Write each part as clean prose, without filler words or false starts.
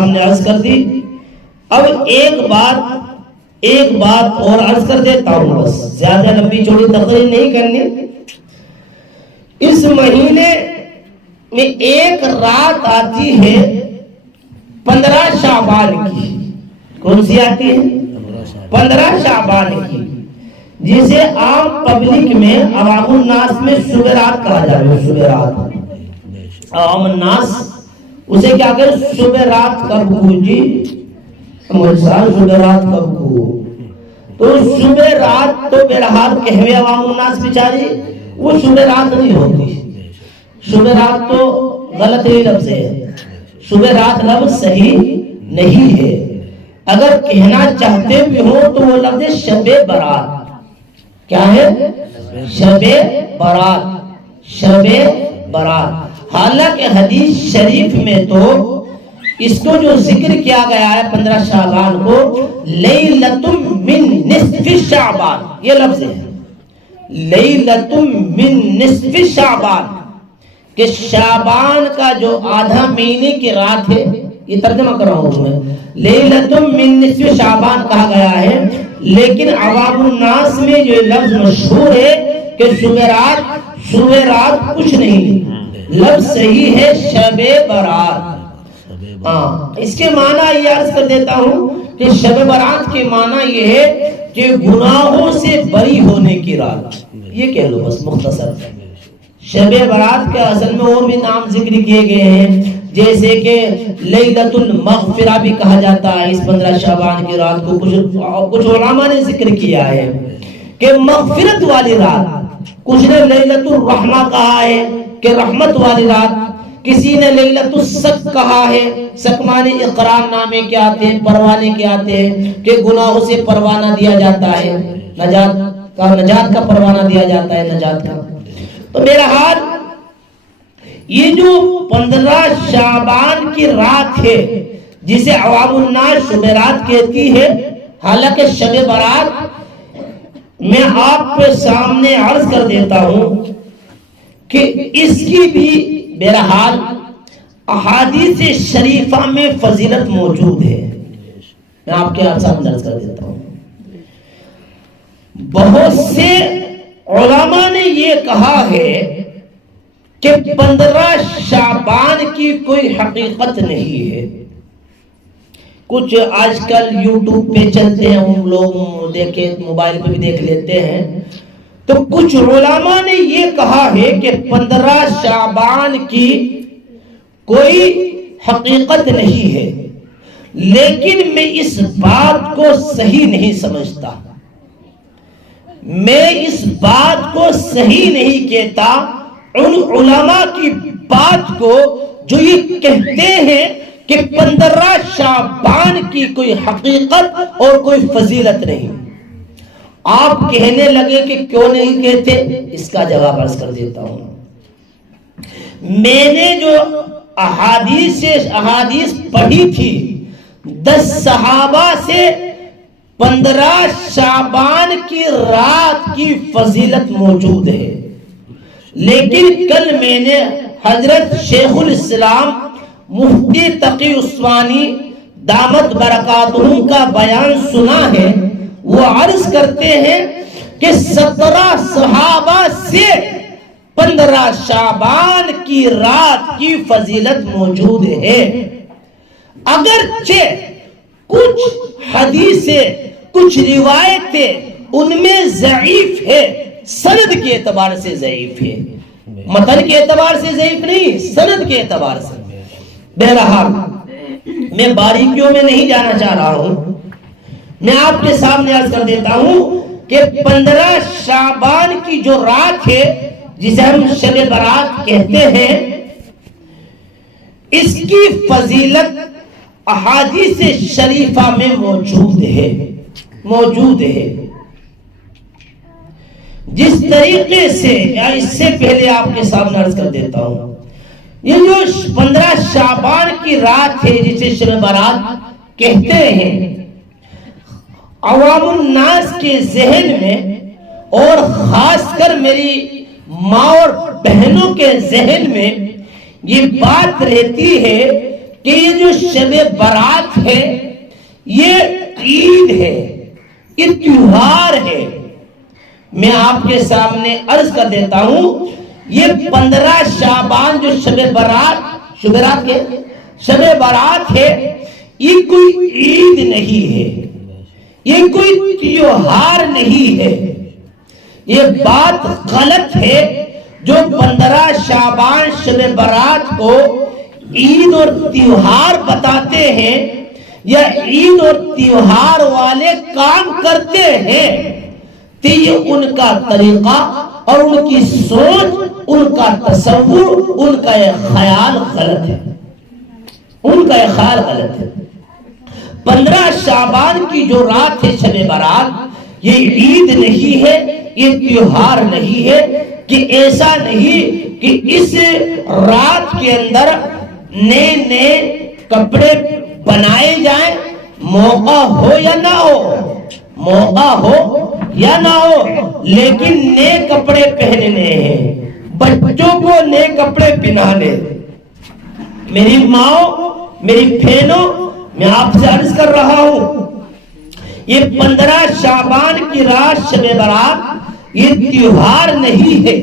سامنے عرض کر دی. اب ایک بات اور عرض کر دیتا ہوں، بس زیادہ لمبی چوڑی تقریر نہیں کرنی. اس مہینے میں ایک رات آتی ہے 15 شعبان کی. کون سی آتی ہے؟ 15 شعبان کی، جسے عام پبلک میں، عوام الناس میں شب رات کہا جاتا ہے. شب رات، عوام الناس اسے کیا کہتے؟ شب رات کب ہو جی؟ شب رات کب ہو؟ تو شب رات تو بہرحال کہوے عوام الناس بیچاری، وہ شب رات نہیں ہوتی. شب رات تو غلط ہی لفظ ہے، شب رات لفظ صحیح نہیں ہے. اگر کہنا چاہتے بھی ہو تو وہ لفظ شب برات. کیا ہے؟ شب برات. شب برات. حالانکہ حدیث شریف میں تو اس کو جو ذکر کیا گیا ہے 15 شعبان کو، لیلۃ من نصف شعبان، یہ لفظ ہے لیلۃ من نصف شعبان، کہ شعبان کا جو آدھا مہینے کی رات ہے. یہ ترجمہ کر رہا ہوں میں. لیلۃ من نصف شعبان کہا گیا ہے، لیکن عوام الناس میں جو لفظ مشہور ہے کہ شب رات کچھ نہیں، لفظ صحیح ہے شب برات. اس کے معنی یہ عرض کر دیتا ہوں کہ شب برات کے معنی یہ ہے کہ گناہوں سے بری ہونے کی رات. یہ کہہ لو بس مختصر. شب برات کے اصل میں اور بھی نام ذکر کیے گئے ہیں، جیسے کہ لیلۃ المغفرہ بھی کہا جاتا ہے اس 15 شعبان کی رات کو. کچھ علماء نے ذکر کیا ہے کہ مغفرت والی رات. کچھ نے لیلۃ الرحمہ کہا ہے کہ رحمت والی رات. کسی نے لیلۃ السق کہا ہے. سق معنی اقرار نامے کے آتے ہیں، پروانے کے آتے ہیں، کہ گناہوں سے پروانہ دیا جاتا ہے، نجات کا پروانہ دیا جاتا ہے، نجات کا. تو بہرحال یہ جو 15 شعبان کی رات ہے جسے عوام الناس شب رات کہتی ہے، حالانکہ شب برات میں آپ کے سامنے عرض کر دیتا ہوں کہ اس کی بھی بہرحال احادیث شریفہ میں فضیلت موجود ہے. میں آپ کے سامنے عرض کر دیتا ہوں. بہت سے علماء نے یہ کہا ہے کہ 15 شعبان کی کوئی حقیقت نہیں ہے. کچھ آج کل یوٹیوب پہ چلتے ہیں، ہم لوگ دیکھے، موبائل پہ بھی دیکھ لیتے ہیں، تو کچھ علماء نے یہ کہا ہے کہ 15 شعبان کی کوئی حقیقت نہیں ہے. لیکن میں اس بات کو صحیح نہیں سمجھتا. میں اس بات کو صحیح نہیں کہتا ان علماء کی بات کو جو یہ کہتے ہیں کہ 15 شعبان کی کوئی حقیقت اور کوئی فضیلت نہیں. آپ کہنے لگے کہ کیوں نہیں کہتے، اس کا جواب عرض کر دیتا ہوں. میں نے جو احادیث پڑھی تھی 10 صحابہ سے 15 شعبان کی رات کی فضیلت موجود ہے. لیکن کل میں نے حضرت شیخ الاسلام مفتی تقی عثمانی دامت برکاتہم کا بیان سنا ہے. وہ عرض کرتے ہیں کہ 17 صحابہ سے 15 شعبان کی رات کی فضیلت موجود ہے. اگرچہ کچھ حدیثیں، کچھ روایتیں ان میں ضعیف ہے، سند کے اعتبار سے ضعیف ہے، متن کے اعتبار سے ضعیف نہیں، سند کے اعتبار سے. بہرحال میں باریکیوں میں نہیں جانا چاہ رہا ہوں. میں آپ کے سامنے عرض کر دیتا ہوں کہ 15 شعبان کی جو رات ہے جسے ہم شب برات کہتے ہیں، اس کی فضیلت احادیث شریفہ میں موجود ہے. جس طریقے سے، یا اس سے پہلے آپ کے سامنے عرض کر دیتا ہوں، یہ جو 15 شعبان کی رات ہے جسے شب برات کہتے ہیں، عوام الناس کے ذہن میں اور خاص کر میری ماں اور بہنوں کے ذہن میں یہ بات رہتی ہے کہ یہ جو شب برات ہے یہ عید ہے، یہ تیوہار ہے۔ میں آپ کے سامنے عرض کر دیتا ہوں، یہ 15 شعبان جو شب برات ہے یہ کوئی عید نہیں ہے، یہ کوئی تیوہار نہیں ہے۔ یہ بات غلط ہے جو 15 شعبان شب برات کو عید اور تیوہار بتاتے ہیں یا عید اور تیوہار والے کام کرتے ہیں، تو یہ ان کا طریقہ اور ان کی سوچ، ان کا تصور، ان کا یہ خیال غلط ہے، ان کا یہ خیال غلط ہے۔ 15 شعبان کی جو رات ہے شب برات، یہ عید نہیں ہے، یہ تیوہار نہیں ہے، کہ ایسا نہیں کہ اس رات کے اندر نئے نئے کپڑے بنائے جائیں، موقع ہو یا نہ ہو، موقع ہو یا نہ ہو، لیکن نئے کپڑے پہننے ہیں، بچوں کو نئے کپڑے پہنانے۔ میری ماں، میری بہنوں، میں آپ سے عرض کر رہا ہوں، یہ 15 شعبان کی رات شب برات یہ تیوہار نہیں ہے،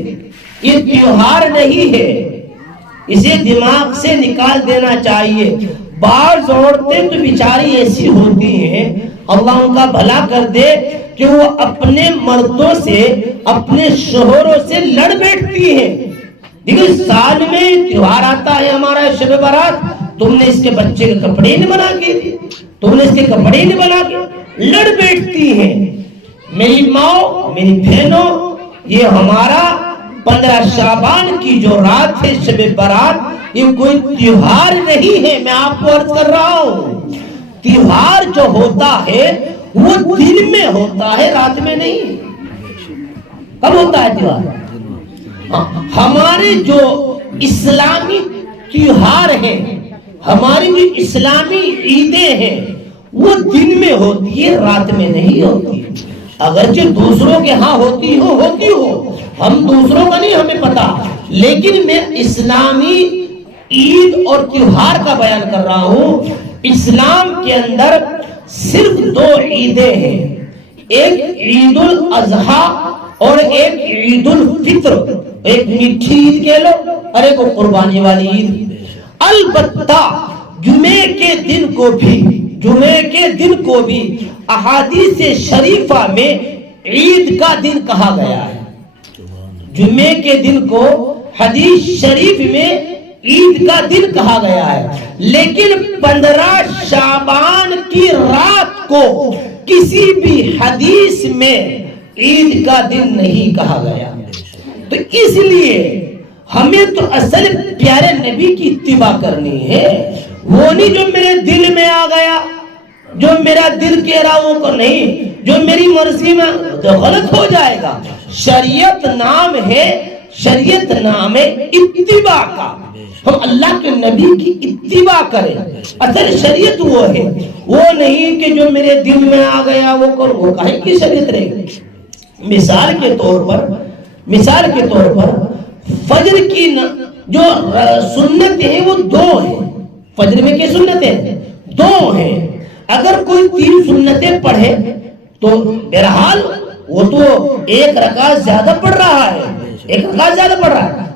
یہ تیوہار نہیں ہے، اسے دماغ سے نکال دینا چاہیے۔ بعض عورتیں تو بیچاری ایسی ہوتی ہیں، اللہ ان کا بھلا کر دے، کہ وہ اپنے مردوں سے، اپنے شوہروں سے لڑ بیٹھتی ہیں۔ دیکھیں سال میں تیوہار آتا ہے ہمارا شب برات، تم نے اس کے بچے کے کپڑے نہیں بنا کے دی، تم نے اس کے کپڑے نہیں بنا کے، لڑ بیٹھتی ہیں۔ میری ماں، میری بہنوں، یہ ہمارا 15 شعبان کی جو رات ہے شب برات، یہ کوئی تیوہار نہیں ہے۔ میں آپ کو عرض کر رہا ہوں، تیوہار جو ہوتا ہے وہ دن میں ہوتا ہے، رات میں نہیں۔ کب ہوتا ہے تیوہار؟ ہمارے جو اسلامی تیوہار ہیں، ہماری جو اسلامی عیدیں ہیں، وہ دن میں ہوتی ہے، رات میں نہیں ہوتی۔ اگرچہ دوسروں کے ہاں ہوتی ہو، ہم دوسروں کا نہیں ہمیں پتا، لیکن میں اسلامی عید اور تیوہار کا بیان کر رہا ہوں۔ اسلام کے اندر صرف 2 عیدیں ہیں، ایک عید الاضحیٰ اور ایک عید الفطر، ایک میٹھی عید کہہ لو اور ایک قربانی والی عید۔ البتہ جمعے کے دن کو بھی احادیث شریفہ میں عید کا دن کہا گیا ہے۔ جمعے کے دن کو حدیث شریف میں عید کا دن کہا گیا ہے، لیکن 15 شعبان کی رات کو کسی بھی حدیث میں عید کا دن نہیں کہا گیا۔ تو اس لیے ہمیں تو اصل پیارے نبی کی اتباع کرنی ہے، وہ نہیں جو میرے دل میں آ گیا، جو میرا دل کہہ رہا وہ کو نہیں، جو میری مرضی میں، تو غلط ہو جائے گا۔ شریعت نام ہے اتباع کا، ہم اللہ کے نبی کی اتباع کریں۔ اصل شریعت وہ ہے، وہ نہیں کہ جو میرے دل میں آ گیا وہ کروں، وہ کہیں کی شریعت رہے گی۔ مثال کے طور پر فجر کی جو سنتیں ہیں وہ 2 ہیں۔ فجر میں کیا سنتیں ہیں؟ 2 ہیں۔ اگر کوئی 3 سنتیں پڑھے تو بہرحال وہ تو 1 رکعت زیادہ پڑھ رہا ہے،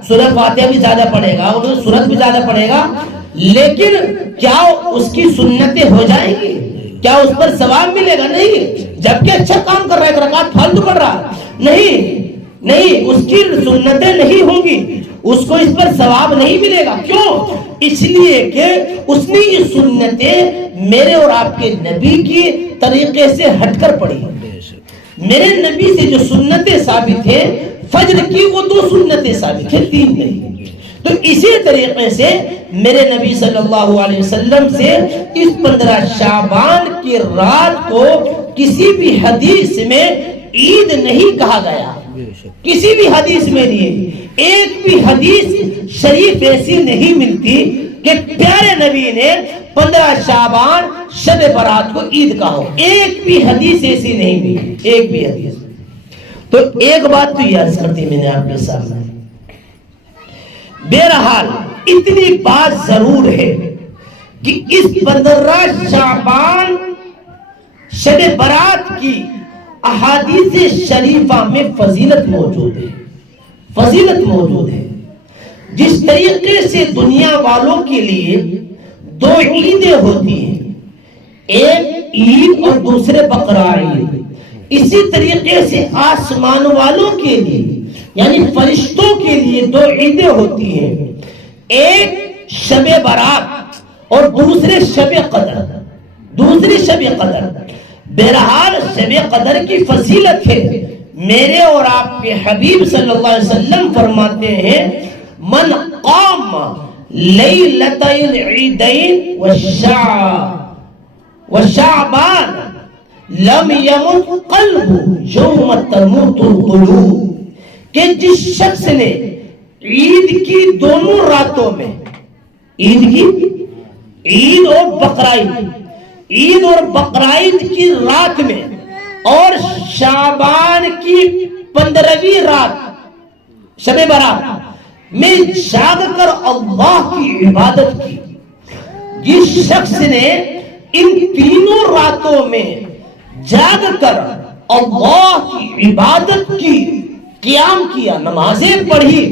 سورۃ فاتحہ بھی زیادہ پڑھے گا، سورت بھی زیادہ پڑھے گا، لیکن کیا اس کی سنتیں ہو جائیں گی؟ کیا اس پر ثواب ملے گا؟ نہیں۔ جبکہ اچھا کام کر رہا ہے، 1 رکعت فالتو پڑھ رہا ہے، نہیں، اس کی سنتیں نہیں ہوں گی، اس کو اس پر ثواب نہیں ملے گا۔ کیوں؟ اس لیے کہ اس نے یہ سنتیں میرے اور آپ کے نبی کی طریقے سے ہٹ کر پڑھی۔ میرے نبی سے جو سنتیں ثابت ہیں فجر کی، وہ 2 سنتیں ثابت ہیں، 3 نہیں۔ تو اسی طریقے سے میرے نبی صلی اللہ علیہ وسلم سے اس 15 شعبان کی رات کو کسی بھی حدیث میں عید نہیں کہا گیا، کسی بھی حدیث میں نہیں۔ ایک بھی حدیث شریف ایسی نہیں ملتی کہ پیارے نبی نے 15 شعبان شب برات کو عید کہا ہو، ایک بھی حدیث ایسی نہیں ملی، ایک بھی حدیث۔ تو ایک بات تو یہ عرض کرتی میں نے آپ کے سامنے، بہرحال اتنی بات ضرور ہے کہ اس 15 شعبان شب برات کی احادیث شریفہ میں فضیلت موجود ہے، فضیلت موجود ہے۔ جس طریقے سے دنیا والوں کے لیے 2 عیدیں ہوتی ہیں، ایک عید اور دوسرے بقرعید، اسی طریقے سے آسمان والوں کے لیے یعنی فرشتوں کے لیے 2 عیدیں ہوتی ہیں، ایک شب برات اور دوسرے شب قدر، دوسری شب قدر۔ بہرحال شب قدر کی فضیلت ہے، میرے اور آپ کے حبیب صلی اللہ علیہ وسلم فرماتے ہیں من قام لیلۃ العیدین وشعبان لم یمت قلب یوم تموت القلوب، کہ جس شخص نے عید کی دونوں راتوں میں، عید اور بقرعید، عید اور بقرعید کی رات میں اور شعبان کی 15ویں رات شب برات میں جاگ کر اللہ کی عبادت کی، جس شخص نے ان تینوں راتوں میں جاگ کر اللہ کی عبادت کی، قیام کیا، نمازیں پڑھی،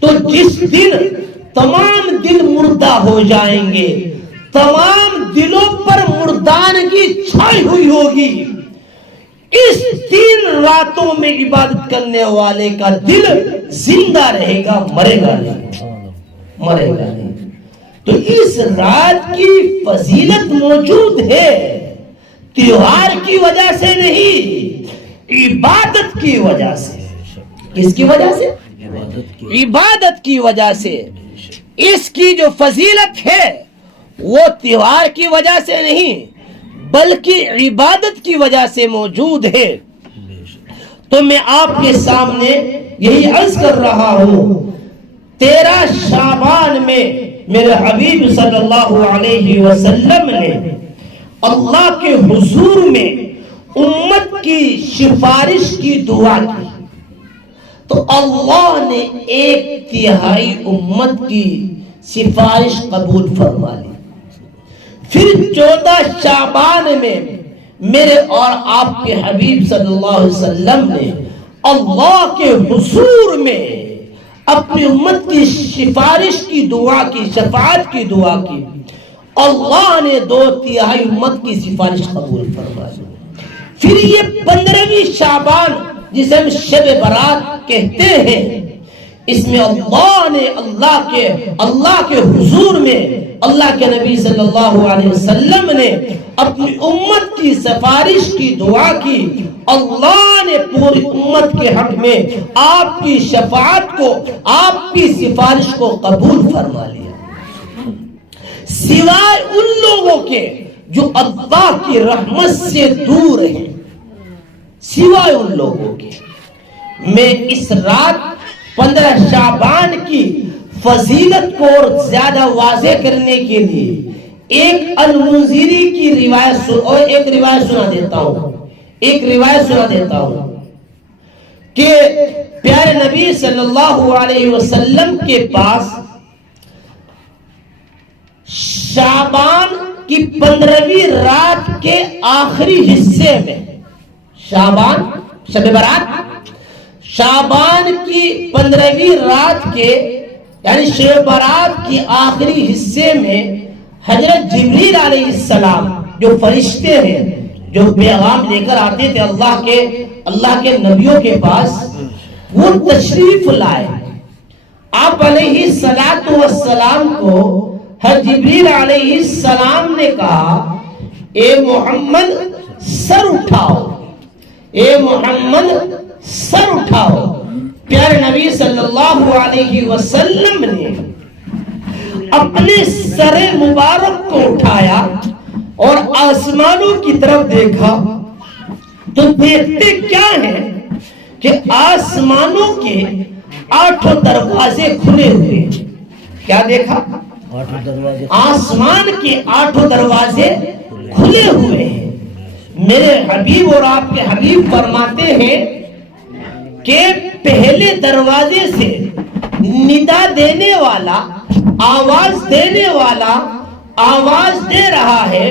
تو جس دن تمام دل مردہ ہو جائیں گے، تمام دلوں پر مردانگی چھائی ہوئی ہوگی، اس 3 راتوں میں عبادت کرنے والے کا دل زندہ رہے گا، مرے گا نہیں، مرے گا نہیں۔ تو اس رات کی فضیلت موجود ہے، تیوہار کی وجہ سے نہیں، عبادت کی وجہ سے۔ کس کی وجہ سے؟ عبادت کی وجہ سے۔ اس کی جو فضیلت ہے وہ تیوہار کی وجہ سے نہیں بلکہ عبادت کی وجہ سے موجود ہے۔ تو میں آپ کے سامنے یہی عرض کر رہا ہوں، 13 شعبان میں میرے حبیب صلی اللہ علیہ وسلم نے اللہ کے حضور میں امت کی سفارش کی دعا کی، تو اللہ نے 1/3 امت کی سفارش قبول فرما لی۔ پھر 14 شعبان میں میرے اور آپ کے حبیب صلی اللہ علیہ وسلم نے اللہ کے حضور میں اپنی امت کی سفارش کی دعا کی، شفاعت کی دعا کی، اللہ نے 2/3 امت کی سفارش قبول فرما لی۔ پھر یہ 15ویں شعبان جسے ہم شب برات کہتے ہیں، اس میں اللہ نے اللہ کے حضور میں اللہ کے نبی صلی اللہ علیہ وسلم نے اپنی امت کی سفارش کی دعا کی، اللہ نے پوری امت کے حق میں آپ کی شفاعت کو، آپ کی سفارش کو قبول فرما لیا، سوائے ان لوگوں کے جو اللہ کی رحمت سے دور ہیں، سوائے ان لوگوں کے۔ میں اس رات 15 شعبان کی فضیلت کو اور زیادہ واضح کرنے کے لیے ایک المنذری کی روایت ایک روایت سنا دیتا ہوں کہ پیارے نبی صلی اللہ علیہ وسلم کے پاس شعبان کی 15ویں رات کے آخری حصے میں، شعبان شب برات، شعبان کی 15ویں رات کے یعنی شب برات کی آخری حصے میں حضرت جبریل علیہ السلام جو فرشتے ہیں جو پیغام لے کر آتے تھے اللہ کے نبیوں کے پاس، وہ تشریف لائے۔ آپ علیہ السلام کو حضرت جبریل علیہ السلام نے کہا، اے محمد سر اٹھاؤ، اے محمد سر اٹھاؤ۔ پیارے نبی صلی اللہ علیہ وسلم نے اپنے سر مبارک کو اٹھایا اور آسمانوں کی طرف دیکھا تو دیکھتے کیا ہے کہ آسمانوں کے 8 دروازے کھلے ہوئے ہیں۔ کیا دیکھا؟ آسمان کے 8 دروازے کھلے ہوئے ہیں۔ میرے حبیب اور آپ کے حبیب فرماتے ہیں کہ پہلے دروازے سے ندا دینے والا، آواز دینے والا آواز دے رہا ہے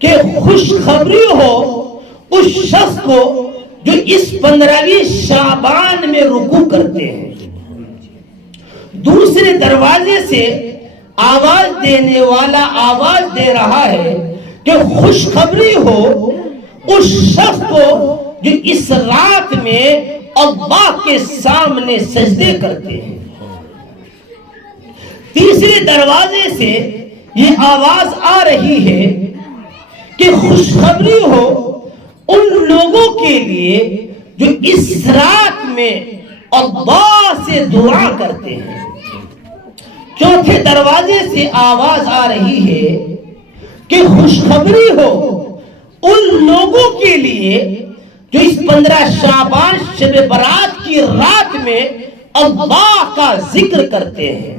کہ خوشخبری ہو اس شخص کو جو اس 15ویں شعبان میں رکوع کرتے ہیں. دوسرے دروازے سے آواز دینے والا آواز دے رہا ہے کہ خوشخبری ہو اس شخص کو جو اس رات میں اللہ کے سامنے سجدے کرتے ہیں. تیسرے دروازے سے یہ آواز آ رہی ہے کہ خوشخبری ہو ان لوگوں کے لیے جو اس رات میں اللہ سے دعا کرتے ہیں. چوتھے دروازے سے آواز آ رہی ہے کہ خوشخبری ہو ان لوگوں کے لیے جو اس 15 شعبان شب برات کی رات میں اللہ کا ذکر کرتے ہیں.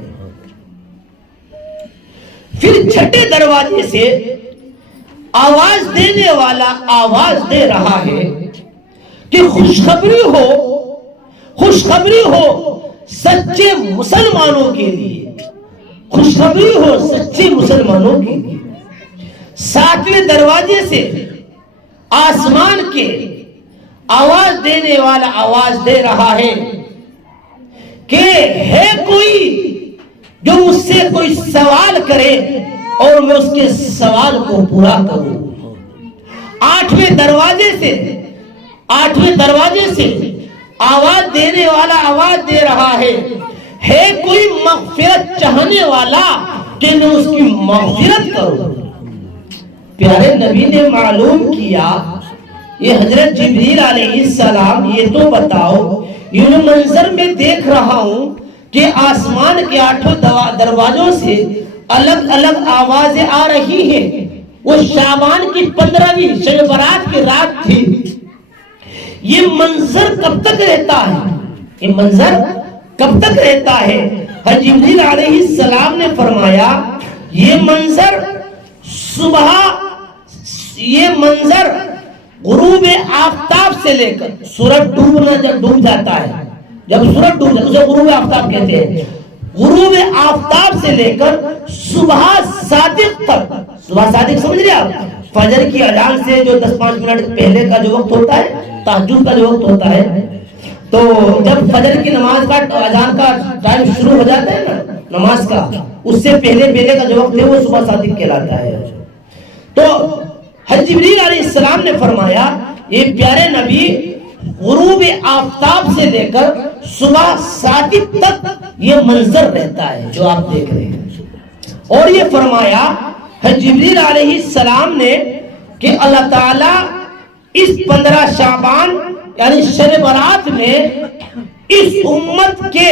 پھر چھٹے دروازے سے آواز دینے والا آواز دے رہا ہے کہ خوشخبری ہو سچے مسلمانوں کے لیے، خوشخبری ہو سچے مسلمانوں کے لیے. ساتویں دروازے سے آسمان کے آواز دینے والا آواز دے رہا ہے کہ ہے کوئی جو مجھ سے کوئی سوال کرے اور میں اس کے سوال کو پورا کروں. آٹھویں دروازے سے آواز دینے والا آواز دے رہا ہے کوئی مغفرت چاہنے والا کہ میں اس کی مغفرت کروں. پیارے نبی نے معلوم کیا یہ حضرت جبریل علیہ السلام یہ تو بتاؤ یہ منظر میں دیکھ رہا ہوں کہ آسمان کے 8 دروازوں سے الگ الگ آوازیں آ رہی ہیں. وہ شعبان کی 15ویں شب برات کی رات تھی. یہ منظر کب تک رہتا ہے؟ حضرت جبریل علیہ السلام نے فرمایا یہ منظر غروب آفتاب سے لے کر سورج ڈوب جاتا ہے. جب سورج ڈوب جاتا ہے اسے غروب آفتاب کہتے ہیں. غروب آفتاب سے لے کر صبح صادق تک. صبح صادق سمجھ رہے آپ؟ فجر کی اذان سے جو 10-5 منٹ پہلے کا جو وقت ہوتا ہے، تہجد کا جو وقت ہوتا ہے، تو جب فجر کی نماز کا اذان کا ٹائم شروع ہو جاتا ہے نا نماز کا، اس سے پہلے کا جو وقت ہے وہ صبح صادق کہلاتا ہے. تو حضرت جبریل علیہ السلام نے فرمایا یہ پیارے نبی غروب آفتاب سے لے کر صبح صادق تک یہ منظر رہتا ہے جو آپ دیکھ رہے ہیں. اور یہ فرمایا حضرت جبریل علیہ السلام نے کہ اللہ تعالیٰ اس 15 شعبان یعنی شب برات میں اس امت کے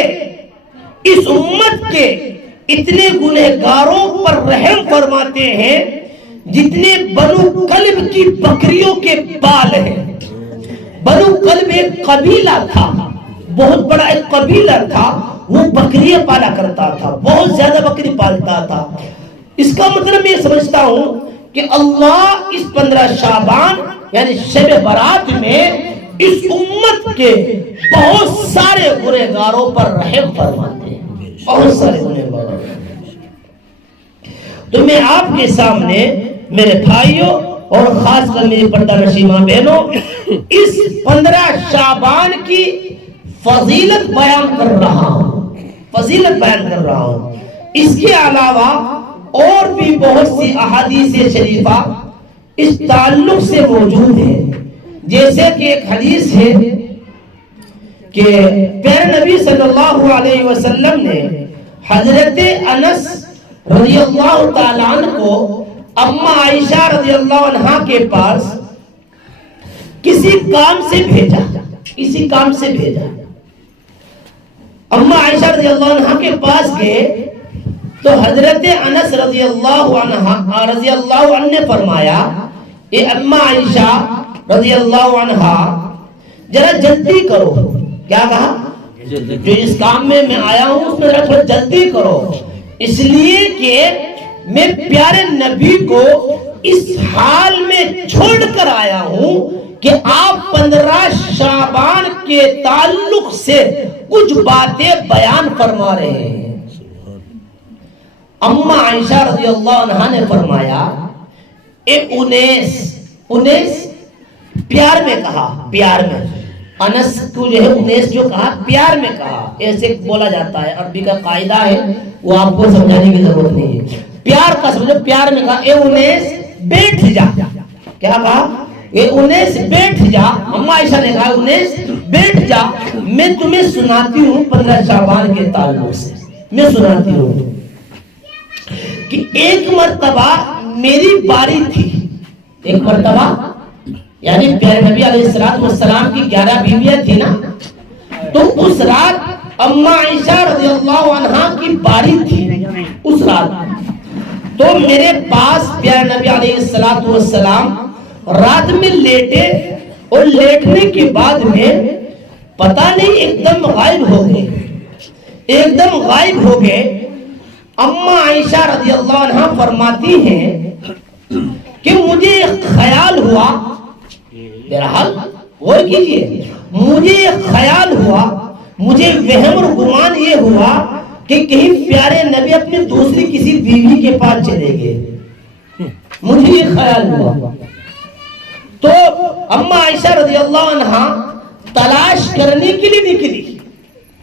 اتنے گنہگاروں پر رحم فرماتے ہیں جتنے بنو کلب کی بکریوں کے بال ہیں. بنو کلب ایک قبیلہ تھا، بہت بڑا ایک قبیلہ تھا، وہ بکریاں پالا کرتا تھا، بہت زیادہ بکری پالتا تھا. اس کا مطلب میں سمجھتا ہوں کہ اللہ اس 15 شعبان یعنی شب برات میں اس امت کے بہت سارے گنہگاروں پر رحم فرماتے ہیں، بہت سارے گنہگاروں. تو میں آپ کے سامنے میرے بھائیوں اور خاص کر میری پردہ نشین ماں بہنوں اس 15 شعبان کی فضیلت بیان کر رہا ہوں. اس کے علاوہ اور بھی بہت سی احادیث شریفہ اس تعلق سے موجود ہیں. جیسے کہ ایک حدیث ہے کہ پیارے نبی صلی اللہ علیہ وسلم نے حضرت انس رضی اللہ تعالیٰ عنہ کو اما عائشہ رضی اللہ عنہ کے پاس کسی کام سے بھیجا. اما عائشہ رضی اللہ عنہ کے پاس گئے تو حضرت انس رضی اللہ عنہ نے فرمایا اے اما عائشہ رضی اللہ عنہ ذرا جلدی کرو. کیا کہا؟ جو اس کام میں آیا ہوں اس میں ذرا تھوڑا جلدی کرو، اس لیے کہ میں پیارے نبی کو اس حال میں چھوڑ کر آیا ہوں کہ آپ 15 شعبان کے تعلق سے کچھ باتیں بیان فرما رہے ہیں. اما عائشہ رضی اللہ عنہ نے فرمایا اے انیس پیار میں کہا، پیار میں انس کو جو ہے انیس جو کہا پیار میں کہا، ایسے بولا جاتا ہے، عربی کا قاعدہ ہے، وہ آپ کو سمجھانے کی ضرورت نہیں ہے، پیار کا سمجھو، پیار میں کہا اے انیس بیٹھ جا، کیا کہا؟ اے انیس بیٹھ جا، اما عائشہ نے کہا انیس بیٹھ جا، میں تمہیں سناتی ہوں 15 شعبان کے تعلق سے، میں سناتی ہوں کہ ایک مرتبہ میری باری تھی، ایک مرتبہ یعنی پیارے نبی علیہ السلام کی 11 بیویاں تھی نا، تو اس رات اما عائشہ رضی اللہ عنہ کی باری تھی، اس رات تو میرے پاس پیارے نبی علیہ السلام رات میں لیٹے، اور لیٹنے کے بعد میں پتہ نہیں ایک دم غائب ہو گئے، ایک دم غائب ہو گئے۔ اما عائشہ رضی اللہ عنہ فرماتی ہیں کہ مجھے خیال ہوا، بہرحال غور کیجئے، مجھے خیال ہوا، مجھے وہم اور گمان یہ ہوا کہ کہیں پیارے نبی اپنی دوسری کسی بیوی کے پاس چلے گئے، مجھے یہ خیال ہوا۔ تو اما عائشہ رضی اللہ عنہ تلاش کرنے کے لیے نکلی،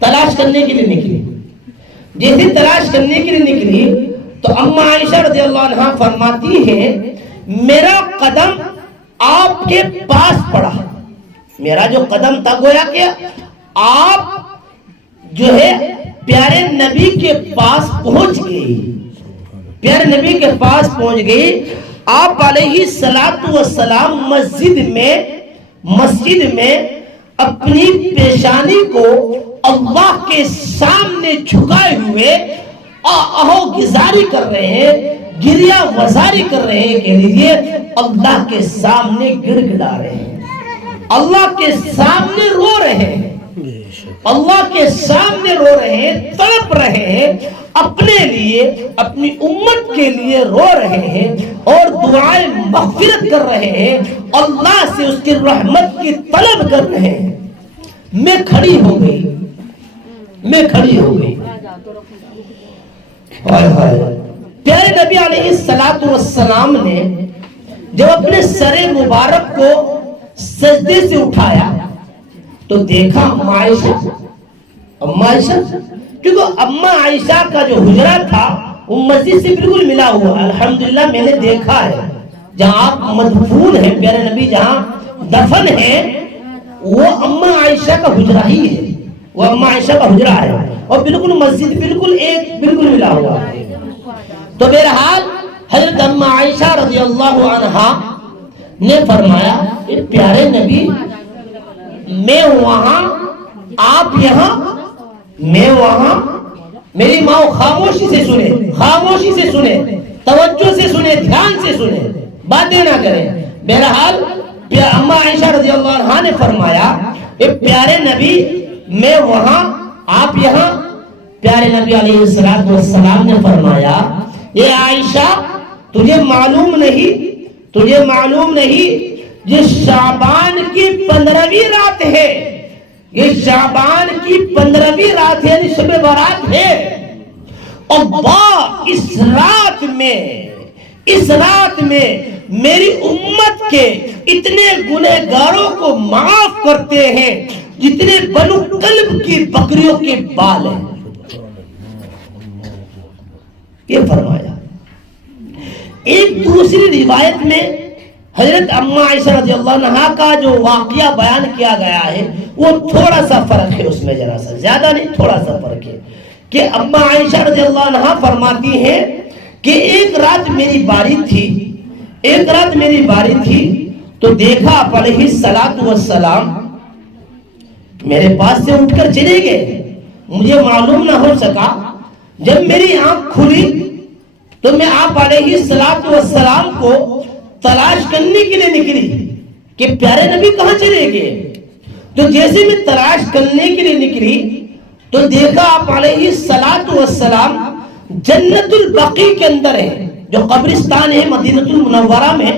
تلاش کرنے کے لیے نکلی، جیسے تلاش کرنے کے لیے نکلی تو اما عائشہ رضی اللہ عنہ فرماتی ہیں میرا قدم آپ کے پاس پڑا، میرا جو قدم تھا گویا کہ آپ جو ہے پیارے نبی کے پاس پہنچ گئی، پیارے نبی کے پاس پہنچ گئی۔ آپ علیہ السلام مسجد میں اپنی پیشانی کو اللہ کے سامنے جھکائے ہوئے آہو گزاری کر رہے ہیں، گریہ وزاری کر رہے ہیں، کہہ لیجئے اللہ کے سامنے گڑ گڑا رہے ہیں، اللہ کے سامنے رو رہے ہیں، اللہ کے سامنے رو رہے ہیں، تڑپ رہے ہیں، اپنے لیے اپنی امت کے لیے رو رہے ہیں اور دعائیں مغفرت کر رہے ہیں، اللہ سے اس کی رحمت کی طلب کر رہے ہیں۔ میں کھڑی ہو گئی، میں کھڑی ہو گئی، پیارے نبی علیہ السلام نے جب اپنے سر مبارک کو سجدے سے اٹھایا تو دیکھا اما عائشہ، کیونکہ اما عائشہ کا جو حجرہ تھا وہ مسجد سے بالکل ملا ہوا، الحمدللہ میں نے دیکھا ہے، جہاں آپ مدفون ہیں پیارے نبی جہاں دفن ہیں وہ اما عائشہ کا حجرہ ہی ہے، وہ اما عائشہ کا حجرہ ہے، اور بالکل مسجد بالکل ملا ہوا ہے۔ تو بہرحال حضرت اما عائشہ رضی اللہ عنہ نے فرمایا اے پیارے نبی میں وہاں آپ یہاں، میں وہاں، میری ماں خاموشی سے سنے، خاموشی سے سنے، توجہ سے سنے، دھیان سے سنے، باتیں نہ کریں۔ بہرحال اما عائشہ رضی اللہ عنہ نے فرمایا اے پیارے نبی میں وہاں آپ یہاں، پیارے نبی علیہ السلام نے فرمایا اے عائشہ تجھے معلوم نہیں یہ شعبان کی 15ویں رات ہے، یہ شعبان کی 15ویں رات ہے، یعنی شب برات ہے، اللہ اس رات میں میری امت کے اتنے گنہگاروں کو معاف کرتے ہیں جتنے بنو کلب کی بکریوں کے بال ہیں، یہ فرمایا۔ ایک دوسری روایت میں حضرت اما عائشہ رضی اللہ عنہ کا جو واقعہ بیان کیا گیا ہے وہ تھوڑا سا فرق ہے، اس میں ذرا سا، زیادہ نہیں، تھوڑا سا فرق ہے، کہ اما عائشہ رضی اللہ عنہ فرماتی ہیں کہ ایک رات میری باری تھی تو دیکھا آپ علیہ السلام میرے پاس سے اٹھ کر چلے گئے، مجھے معلوم نہ ہو سکا، جب میری آنکھ کھلی تو میں آپ علیہ السلام کو تلاش کرنے کے لیے نکلی کہ پیارے نبی کہاں چلے گئے، تو جیسے میں تلاش کرنے کے لیے نکلی تو دیکھا آپ علیہ السلام جنت البقیع کے اندر ہے، جو قبرستان ہے مدینہ المنورہ میں،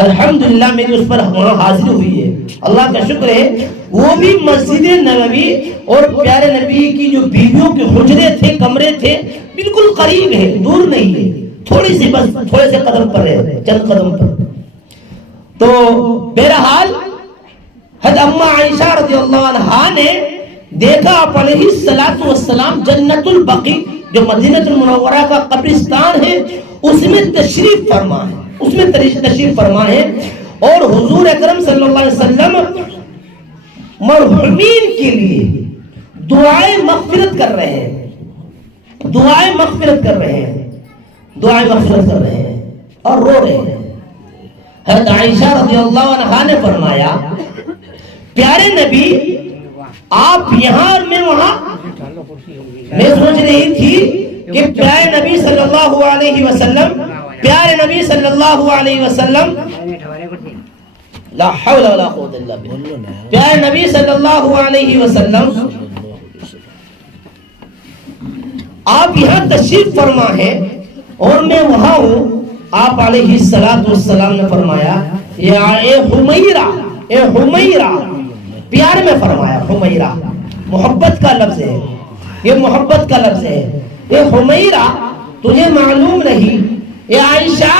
الحمدللہ میری اس پر وہاں حاضری ہوئی ہے، اللہ کا شکر ہے وہ بھی مسجد نبوی اور پیارے نبی کی جو بیویوں کے حجرے تھے، کمرے تھے، بالکل قریب ہے، دور نہیں ہے، تھوڑی سی بس تھوڑے سے قدم پر ہے، چند قدم پر. تو بہرحال حضرت اماں عائشہ رضی اللہ عنہا نے دیکھا آپ علیہ الصلوۃ والسلام جنت البقیع جو مدینہ المنورہ کا قبرستان ہے اس میں تشریف فرما ہے، اس میں تشریف فرما ہے، اور حضور اکرم صلی اللہ علیہ وسلم مرحومین کے لیے دعائیں مغفرت کر رہے ہیں، دعائیں مغفرت کر رہے ہیں، دعائیں مغفرت کر رہے ہیں اور رو رہے ہیں. حضرت عائشہ رضی اللہ عنہا نے فرمایا پیارے نبی آپ یہاں اور میں وہاں. میں سوچ رہی تھی کہ پیارے نبی صلی اللہ علیہ وسلم، پیارے نبی صلی اللہ علیہ وسلم، لا حول ولا قوت الا باللہ، پیارے نبی صلی اللہ علیہ وسلم آپ یہاں تشریف فرما ہے اور میں وہاں ہوں. آپ علیہ الصلوۃ والسلام نے فرمایا یا اے حمیرہ، اے حمیرہ، پیار میں فرمایا، حمیرہ محبت کا لفظ ہے، یہ محبت کا لفظ ہے. اے حمیرہ تجھے معلوم نہیں، اے عائشہ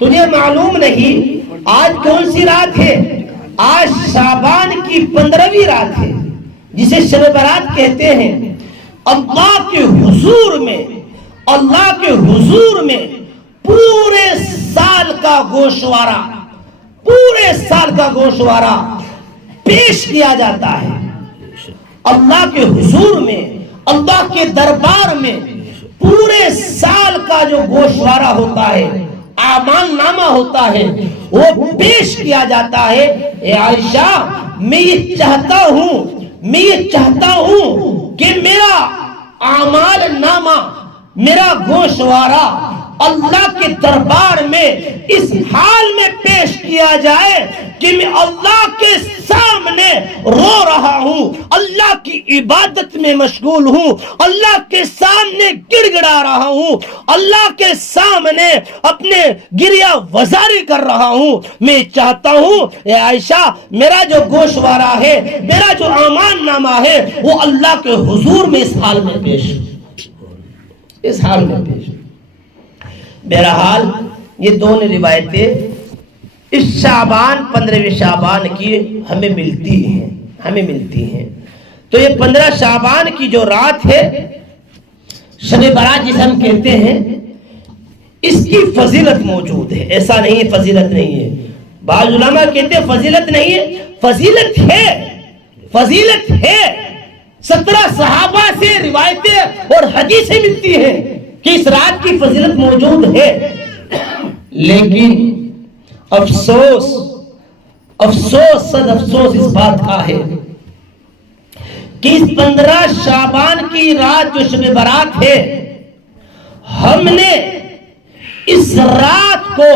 تجھے معلوم نہیں آج کون سی رات ہے؟ آج شعبان کی 15ویں رات ہے جسے شب برات کہتے ہیں. اللہ کے حضور میں، اللہ کے حضور میں پورے سال کا گوشوارہ، پورے سال کا گوشوارہ پیش کیا جاتا ہے. اللہ کے حضور میں، اللہ کے دربار میں پورے سال کا جو گوشوارہ ہوتا ہے، اعمال نامہ ہوتا ہے، وہ پیش کیا جاتا ہے. اے عائشہ میں یہ چاہتا ہوں، میں یہ چاہتا ہوں کہ میرا اعمال نامہ، میرا گوشوارہ اللہ کے دربار میں اس حال میں پیش کیا جائے کہ میں اللہ کے سامنے رو رہا ہوں، اللہ کی عبادت میں مشغول ہوں، اللہ کے سامنے گڑ گڑا رہا ہوں، اللہ کے سامنے اپنے گریہ وزاری کر رہا ہوں. میں چاہتا ہوں اے عائشہ میرا جو گوشوارہ ہے، میرا جو اعمال نامہ ہے، وہ اللہ کے حضور میں اس حال میں پیش، اس حال میں پیش. بہرحال یہ دونوں روایتیں اس شعبان 15ویں شعبان کی ہمیں ملتی ہیں. تو یہ 15 شعبان کی جو رات ہے، شب برات جسے ہم کہتے ہیں، اس کی فضیلت موجود ہے. ایسا نہیں ہے فضیلت نہیں ہے. بعض علماء کہتے ہیں فضیلت نہیں ہے، فضیلت ہے، فضیلت ہے. 17 صحابہ سے روایتیں اور حدیثیں ملتی ہیں کہ اس رات کی فضیلت موجود ہے. لیکن افسوس، افسوس صد افسوس اس بات کا ہے کہ اس 15 شعبان کی رات جو شب برات ہے، ہم نے اس رات کو،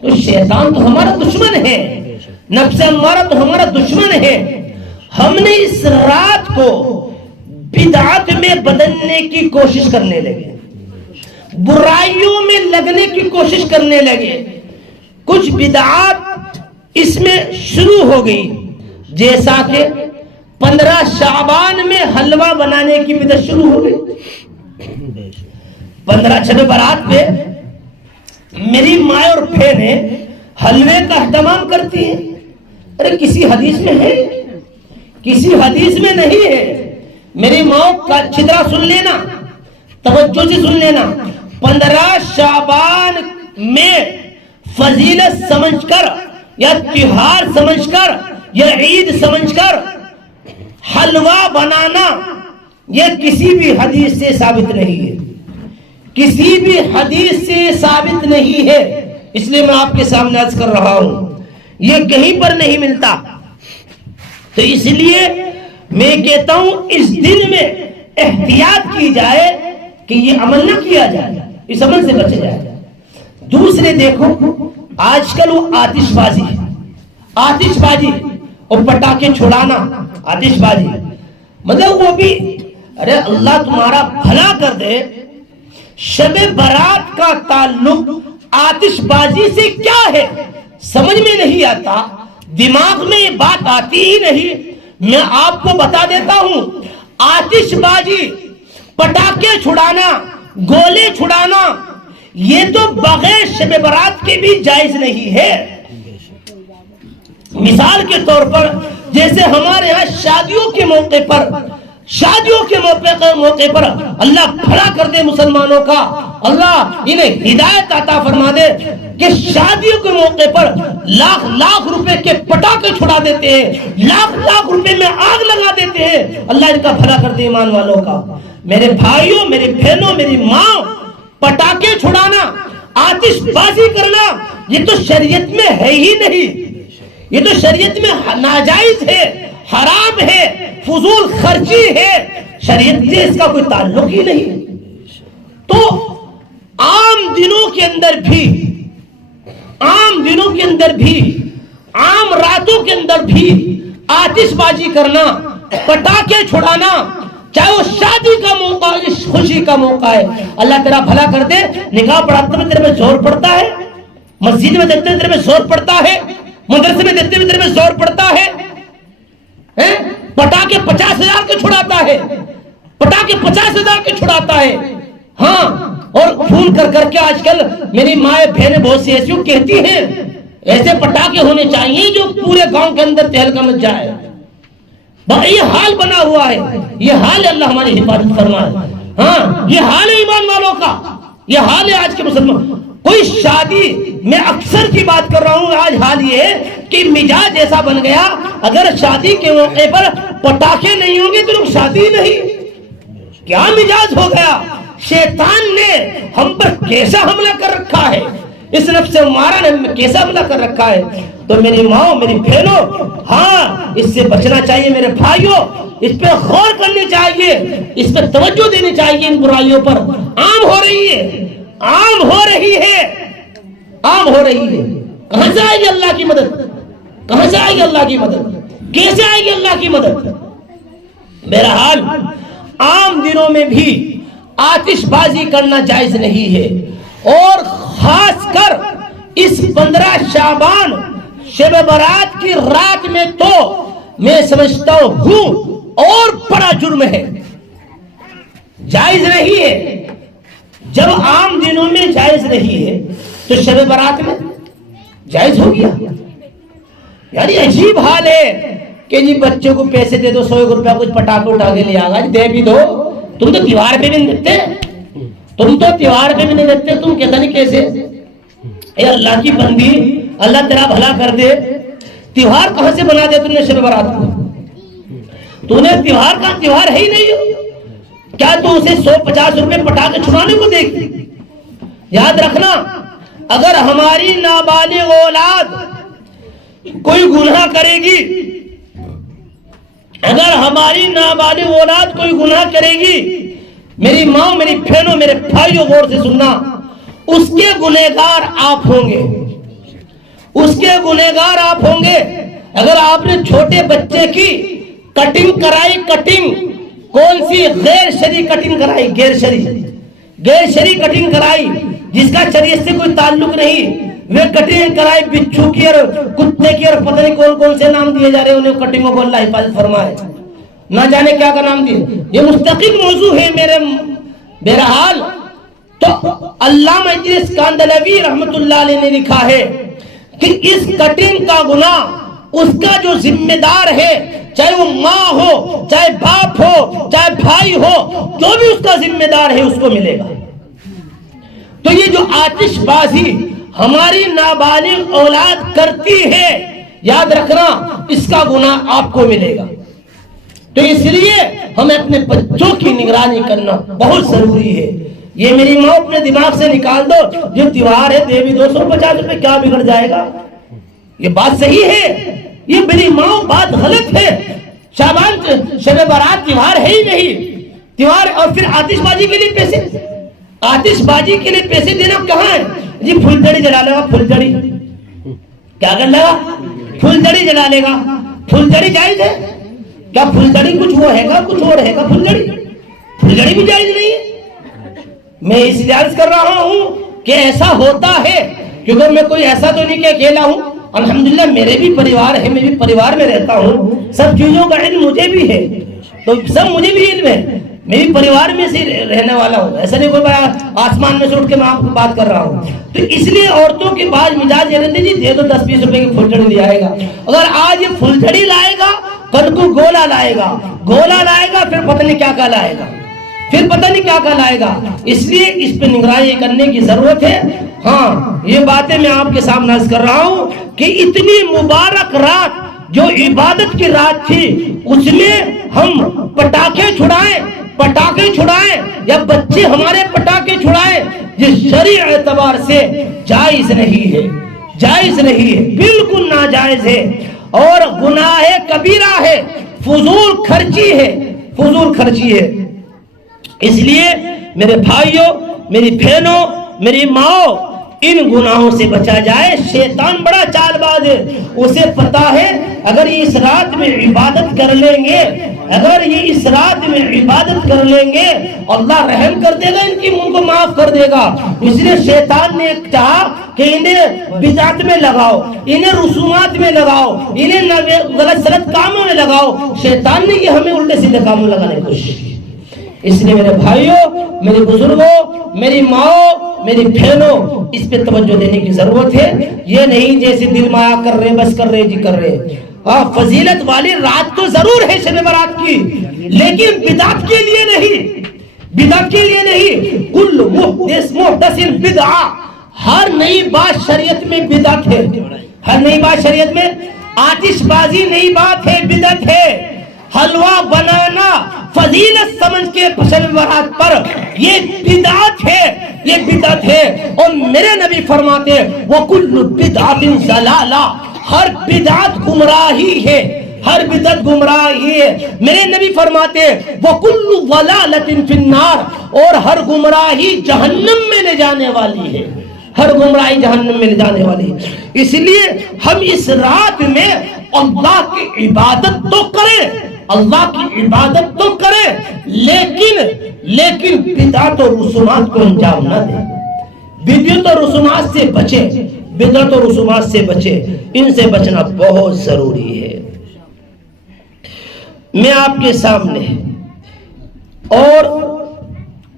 تو شیطان تو ہمارا دشمن ہے، نفس امارہ تو ہمارا دشمن ہے، ہم نے اس رات کو بدعت میں بدلنے کی کوشش کرنے لگے، برائیوں میں لگنے کی کوشش کرنے لگے. کچھ بدعات اس میں شروع ہو گئی، جیسا کہ 15 شعبان میں حلوہ بنانے کی بدعت شروع ہو گئی. 15 شب برات پہ میری ماں اور بہنیں حلوے کا اہتمام کرتی ہیں. ارے کسی حدیث میں ہے؟ کسی حدیث میں نہیں ہے. میری ماں کا اچھی طرح سن لینا، توجہ سے سن لینا. 15 شعبان میں فضیلت سمجھ کر یا تہوار سمجھ کر یا عید سمجھ کر حلوہ بنانا یہ کسی بھی حدیث سے ثابت نہیں ہے، کسی بھی حدیث سے ثابت نہیں ہے. اس لیے میں آپ کے سامنے عرض کر رہا ہوں یہ کہیں پر نہیں ملتا. تو اس لیے میں کہتا ہوں اس دن میں احتیاط کی جائے کہ یہ عمل نہ کیا جائے، اس عمل سے بچ جائے. دوسرے دیکھو آج کل وہ آتش بازی، آتش بازی اور پٹاخے چھڑانا، آتش بازی مطلب وہ بھی، ارے اللہ تمہارا بھلا کر دے، شب برات کا تعلق آتش بازی سے کیا ہے سمجھ میں نہیں آتا. دماغ میں یہ بات آتی ہی نہیں. میں آپ کو بتا دیتا ہوں, آتش بازی, پٹاخے چھڑانا, گولے چھڑانا, یہ تو بغیر شب برات کے بھی جائز نہیں ہے. مثال کے طور پر جیسے ہمارے ہاں شادیوں کے موقع پر اللہ بھلا کر دے مسلمانوں کا, اللہ انہیں ہدایت عطا فرما دے کہ شادیوں کے موقع پر لاکھ لاکھ روپے کے پٹاخے چھڑا دیتے ہیں, لاکھ لاکھ روپے میں آگ لگا دیتے ہیں. اللہ ان کا بھلا کر دے ایمان والوں کا. میرے بھائیوں, میری بہنوں, میری ماں, پٹاخے چھڑانا, آتش بازی کرنا یہ تو شریعت میں ہے ہی نہیں. یہ تو شریعت میں ناجائز ہے, حرام ہے, فضول خرچی ہے, شریعت سے اس کا کوئی تعلق ہی نہیں. تو عام دنوں کے اندر بھی عام راتوں کے اندر بھی آتش بازی کرنا, پٹاخے چھڑانا, چاہے وہ شادی کا موقع ہے, خوشی کا موقع ہے. اللہ تیرا بھلا کر دے, نکاح پڑھاتے میں تیرے میں زور پڑتا ہے, مسجد میں دیتے میں تیرے میں زور پڑتا ہے, مدرسے میں دیتے میں تیرے میں زور پڑتا ہے, پٹاخے 50,000 کے چھڑاتا ہے, پٹاخے 50,000 کے چھڑاتا ہے. ہاں, اور فون کر کے آج کل میری مائیں بہنیں بہت سی ایسی کہتی ہیں ایسے پٹاخے ہونے چاہیے جو پورے گاؤں کے اندر تہلکہ مچ جائے. یہ حال بنا ہوا ہے, یہ حال ہے, اللہ ہماری حفاظت فرمائے. ہاں, یہ حال ہے ایمان والوں کا, یہ حال ہے آج کے مسلمان. کوئی شادی, میں اکثر کی بات کر رہا ہوں, آج حال یہ ہے کہ مزاج ایسا بن گیا, اگر شادی کے موقع پر پٹاخے نہیں ہوں گے تو لوگ شادی نہیں. کیا مزاج ہو گیا, شیطان نے ہم پر کیسا حملہ کر رکھا ہے, اس نفس امارہ نے ہمیں کیسا حملہ کر رکھا ہے. تو میری ماں, میری بہنوں, ہاں اس سے بچنا چاہیے. میرے بھائیوں, اس پہ غور کرنی چاہیے, اس پہ توجہ دینی چاہیے. ان برائیوں پر عام ہو رہی ہے, عام ہو رہی ہے. کہاں سے آئے گی اللہ کی مدد, کہاں سے آئے گی اللہ کی مدد, کیسے آئے گی اللہ کی مدد. بہرحال عام دنوں میں بھی آتش بازی کرنا جائز نہیں ہے, اور خاص کر اس 15 شعبان شب برات کی رات میں تو میں سمجھتا ہوں اور بڑا جرم ہے, جائز نہیں ہے. جب عام دنوں میں جائز نہیں ہے تو شب برات میں جائز ہو گیا. یعنی عجیب حال ہے کہ جی بچوں کو پیسے دے دو, 100 روپیہ کچھ پٹاخے اٹھا کے لے آگا, دے بھی دو. تم تو تیوہار پہ بھی نہیں دیتے, تم کہتا نہیں کیسے. اے اللہ کی بندی, اللہ تیرا بھلا کر دے, تیوہار کہاں سے بنا دے تم نے شب برات کو. تو نے تیوہار کا تیوہار ہے ہی نہیں. کیا تو اسے 150 روپے پٹاخے چھڑانے کو دیکھتی. یاد رکھنا, اگر ہماری نابالغ اولاد کوئی گناہ کرے گی, اگر ہماری نابالغ اولاد کوئی گناہ کرے گی, میری ماں, میری بہنوں, میرے بھائیوں, غور سے سننا, اس کے گنہگار آپ ہوں گے, اس کے گنہگار آپ ہوں گے. اگر آپ نے چھوٹے بچے کی کٹنگ کرائی, کٹنگ کون سی, غیر شرعی کٹنگ کرائی, غیر شرعی کٹنگ کرائی, جس کا شریعت سے کوئی تعلق نہیں, وہ کٹنگ کرائی بچھو کی اور کتے کی اور پتہ نہیں کون کون سے نام دیے جا رہے ہیں انہیں کٹنگوں کو, اللہ حفاظت فرمائے, نہ جانے کیا کا نام دیے. یہ مستقل موضوع ہے میرے. بہرحال تو علامہ ادریس کاندھلوی رحمت اللہ علیہ نے لکھا ہے کہ اس کٹنگ کا گناہ اس کا جو ذمہ دار ہے, چاہے وہ ماں ہو, چاہے باپ ہو, چاہے بھائی ہو, جو بھی اس کا ذمہ دار ہے اس کو ملے گا. تو یہ جو آتش بازی ہماری نابالغ اولاد کرتی ہے, یاد رکھنا اس کا گناہ آپ کو ملے گا. تو اس لیے ہمیں اپنے بچوں کی نگرانی کرنا بہت ضروری ہے. یہ میری ماں اپنے دماغ سے نکال دو, جو تیوہار ہے دے بھی 250 روپے, کیا بگڑ جائے گا. یہ بات صحیح ہے, یہ میری ماں بات غلط ہے. شعبان شب برات تیوہار ہے ہی نہیں, تیوہار. اور پھر آتش بازی کے لیے پیسے, آتش بازی کے لیے پیسے دینا کہاں ہے جی. پھلجڑی جلا لے گا, پھلجڑی کیا کر لے گا, پھلجڑی جلا لے گا. پھلجڑی جائز ہے کیا؟ پھلجڑی کچھ وہ ہے گا, کچھ اور ہے گا. پھلجڑی بھی جائز نہیں ہے. میں اس لیے عرض کر رہا ہوں کہ ایسا ہوتا ہے, کیونکہ میں کوئی ایسا تو نہیں کہ اکیلا ہوں, الحمدللہ میرے بھی پریوار ہے، میں بھی پریوار میں رہتا ہوں، سب چیزوں کا علم مجھے بھی ہے، تو سب مجھے بھی علم ہے، میں بھی پریوار میں سے رہنے والا ہوں، ایسا نہیں کوئی بڑا آسمان میں سے اٹھ کے میں آپ کو بات کر رہا ہوں۔ تو اس لیے عورتوں کے بعض مزاج یہ رہتے جی دے دو 10-20 روپے کی پھلجھڑی لے آئے گا، اگر آج یہ پھلجھڑی لائے گا کل کو گولا لائے گا، گولا لائے گا پھر پتہ نہیں کیا کیا لائے گا، پھر پتہ نہیں کیا کیا لائے گا، اس لیے اس پہ نگرانی کرنے کی ضرورت ہے۔ ہاں یہ باتیں میں آپ کے سامنے عرض کر رہا ہوں کہ اتنی مبارک رات جو عبادت کی رات تھی اس میں ہم پٹاخے چھڑائیں یا بچے ہمارے پٹاخے چھڑائیں، یہ شرعی اعتبار سے جائز نہیں ہے، جائز نہیں ہے، بالکل ناجائز ہے اور گناہ کبیرہ ہے، فضول خرچی ہے، فضول خرچی ہے۔ اس لیے میرے بھائیوں، میری بہنوں، میری ماؤں، ان گناہوں سے بچا جائے۔ شیطان بڑا چال باز ہے، اسے پتا ہے اگر یہ اس رات میں عبادت کر لیں گے، اگر یہ اس رات میں عبادت کر لیں گے اللہ رحم کر دے گا، ان کی منہ کو معاف کر دے گا۔ اس لیے شیطان نے چاہا کہ انہیں بدعت میں لگاؤ، انہیں رسومات میں لگاؤ، انہیں غلط سلط کاموں میں لگاؤ۔ شیطان نے یہ ہمیں الٹے سیدھے کاموں لگانے کی کوشش کی۔ اس لیے میرے بھائیوں، میرے بزرگوں، میری ماؤں، میری بہنوں، اس پہ توجہ دینے کی ضرورت ہے۔ یہ نہیں جیسے دل مایا کر رہے بس کر رہے جی کر رہے۔ فضیلت والی رات تو ضرور ہے شب برات کی، لیکن بدعت کے لیے نہیں، بدعت کے لیے نہیں۔ کل محدث بدعہ، ہر نئی بات شریعت میں بدعت ہے، ہر نئی بات شریعت میں آتش بازی نئی بات ہے، بدعت ہے۔ حلوہ بنانا فضیلت سمجھ کے شب برات پر یہ بدعت ہے، یہ بدعت ہے۔ اور میرے نبی فرماتے وَكُلُّ بِدْعَةٍ ضَلَالَةٍ، ہر بدعت گمراہی ہے، ہر بدعت گمراہی ہے۔ میرے نبی فرماتے وَكُلُّ ضَلَالَةٍ فِي النَّارِ، اور ہر گمراہی جہنم میں لے جانے والی ہے، ہر گمراہی جہنم میں لے جانے والی ہے۔ اس لیے ہم اس رات میں اللہ کی عبادت تو کریں، اللہ کی عبادت تو کریں، لیکن بدعت اور رسومات کو انجام نہ دیں، بدعت اور رسومات سے بچیں، بدعت اور رسومات سے بچیں، ان سے بچنا بہت ضروری ہے۔ میں آپ کے سامنے اور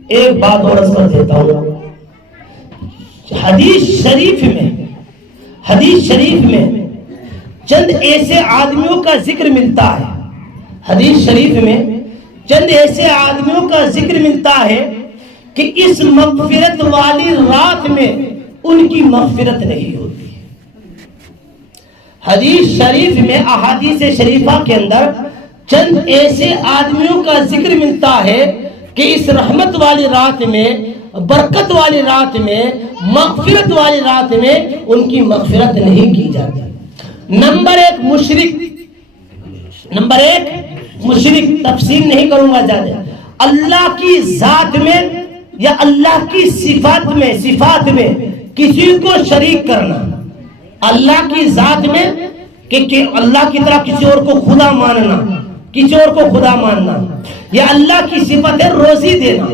ایک بات اور عرض کر دیتا ہوں۔ حدیث شریف میں چند ایسے آدمیوں کا ذکر ملتا ہے، حدیث شریف میں چند ایسے آدمیوں کا ذکر ملتا ہے کہ اس مغفرت والی رات میں ان کی مغفرت نہیں ہوتی۔ حدیث شریف میں، احادیث شریفہ کے اندر چند ایسے آدمیوں کا ذکر ملتا ہے کہ اس رحمت والی رات میں، برکت والی رات میں، مغفرت والی رات میں ان کی مغفرت نہیں کی جاتی۔ نمبر ایک مشرک، تفصیل نہیں کروں گا زیادہ۔ اللہ کی ذات میں یا اللہ کی صفات میں کسی کو شریک کرنا، اللہ کی ذات میں کہ اللہ کی طرح کسی اور کو خدا ماننا، کسی اور کو خدا ماننا، یا اللہ کی صفت ہے روزی دینا،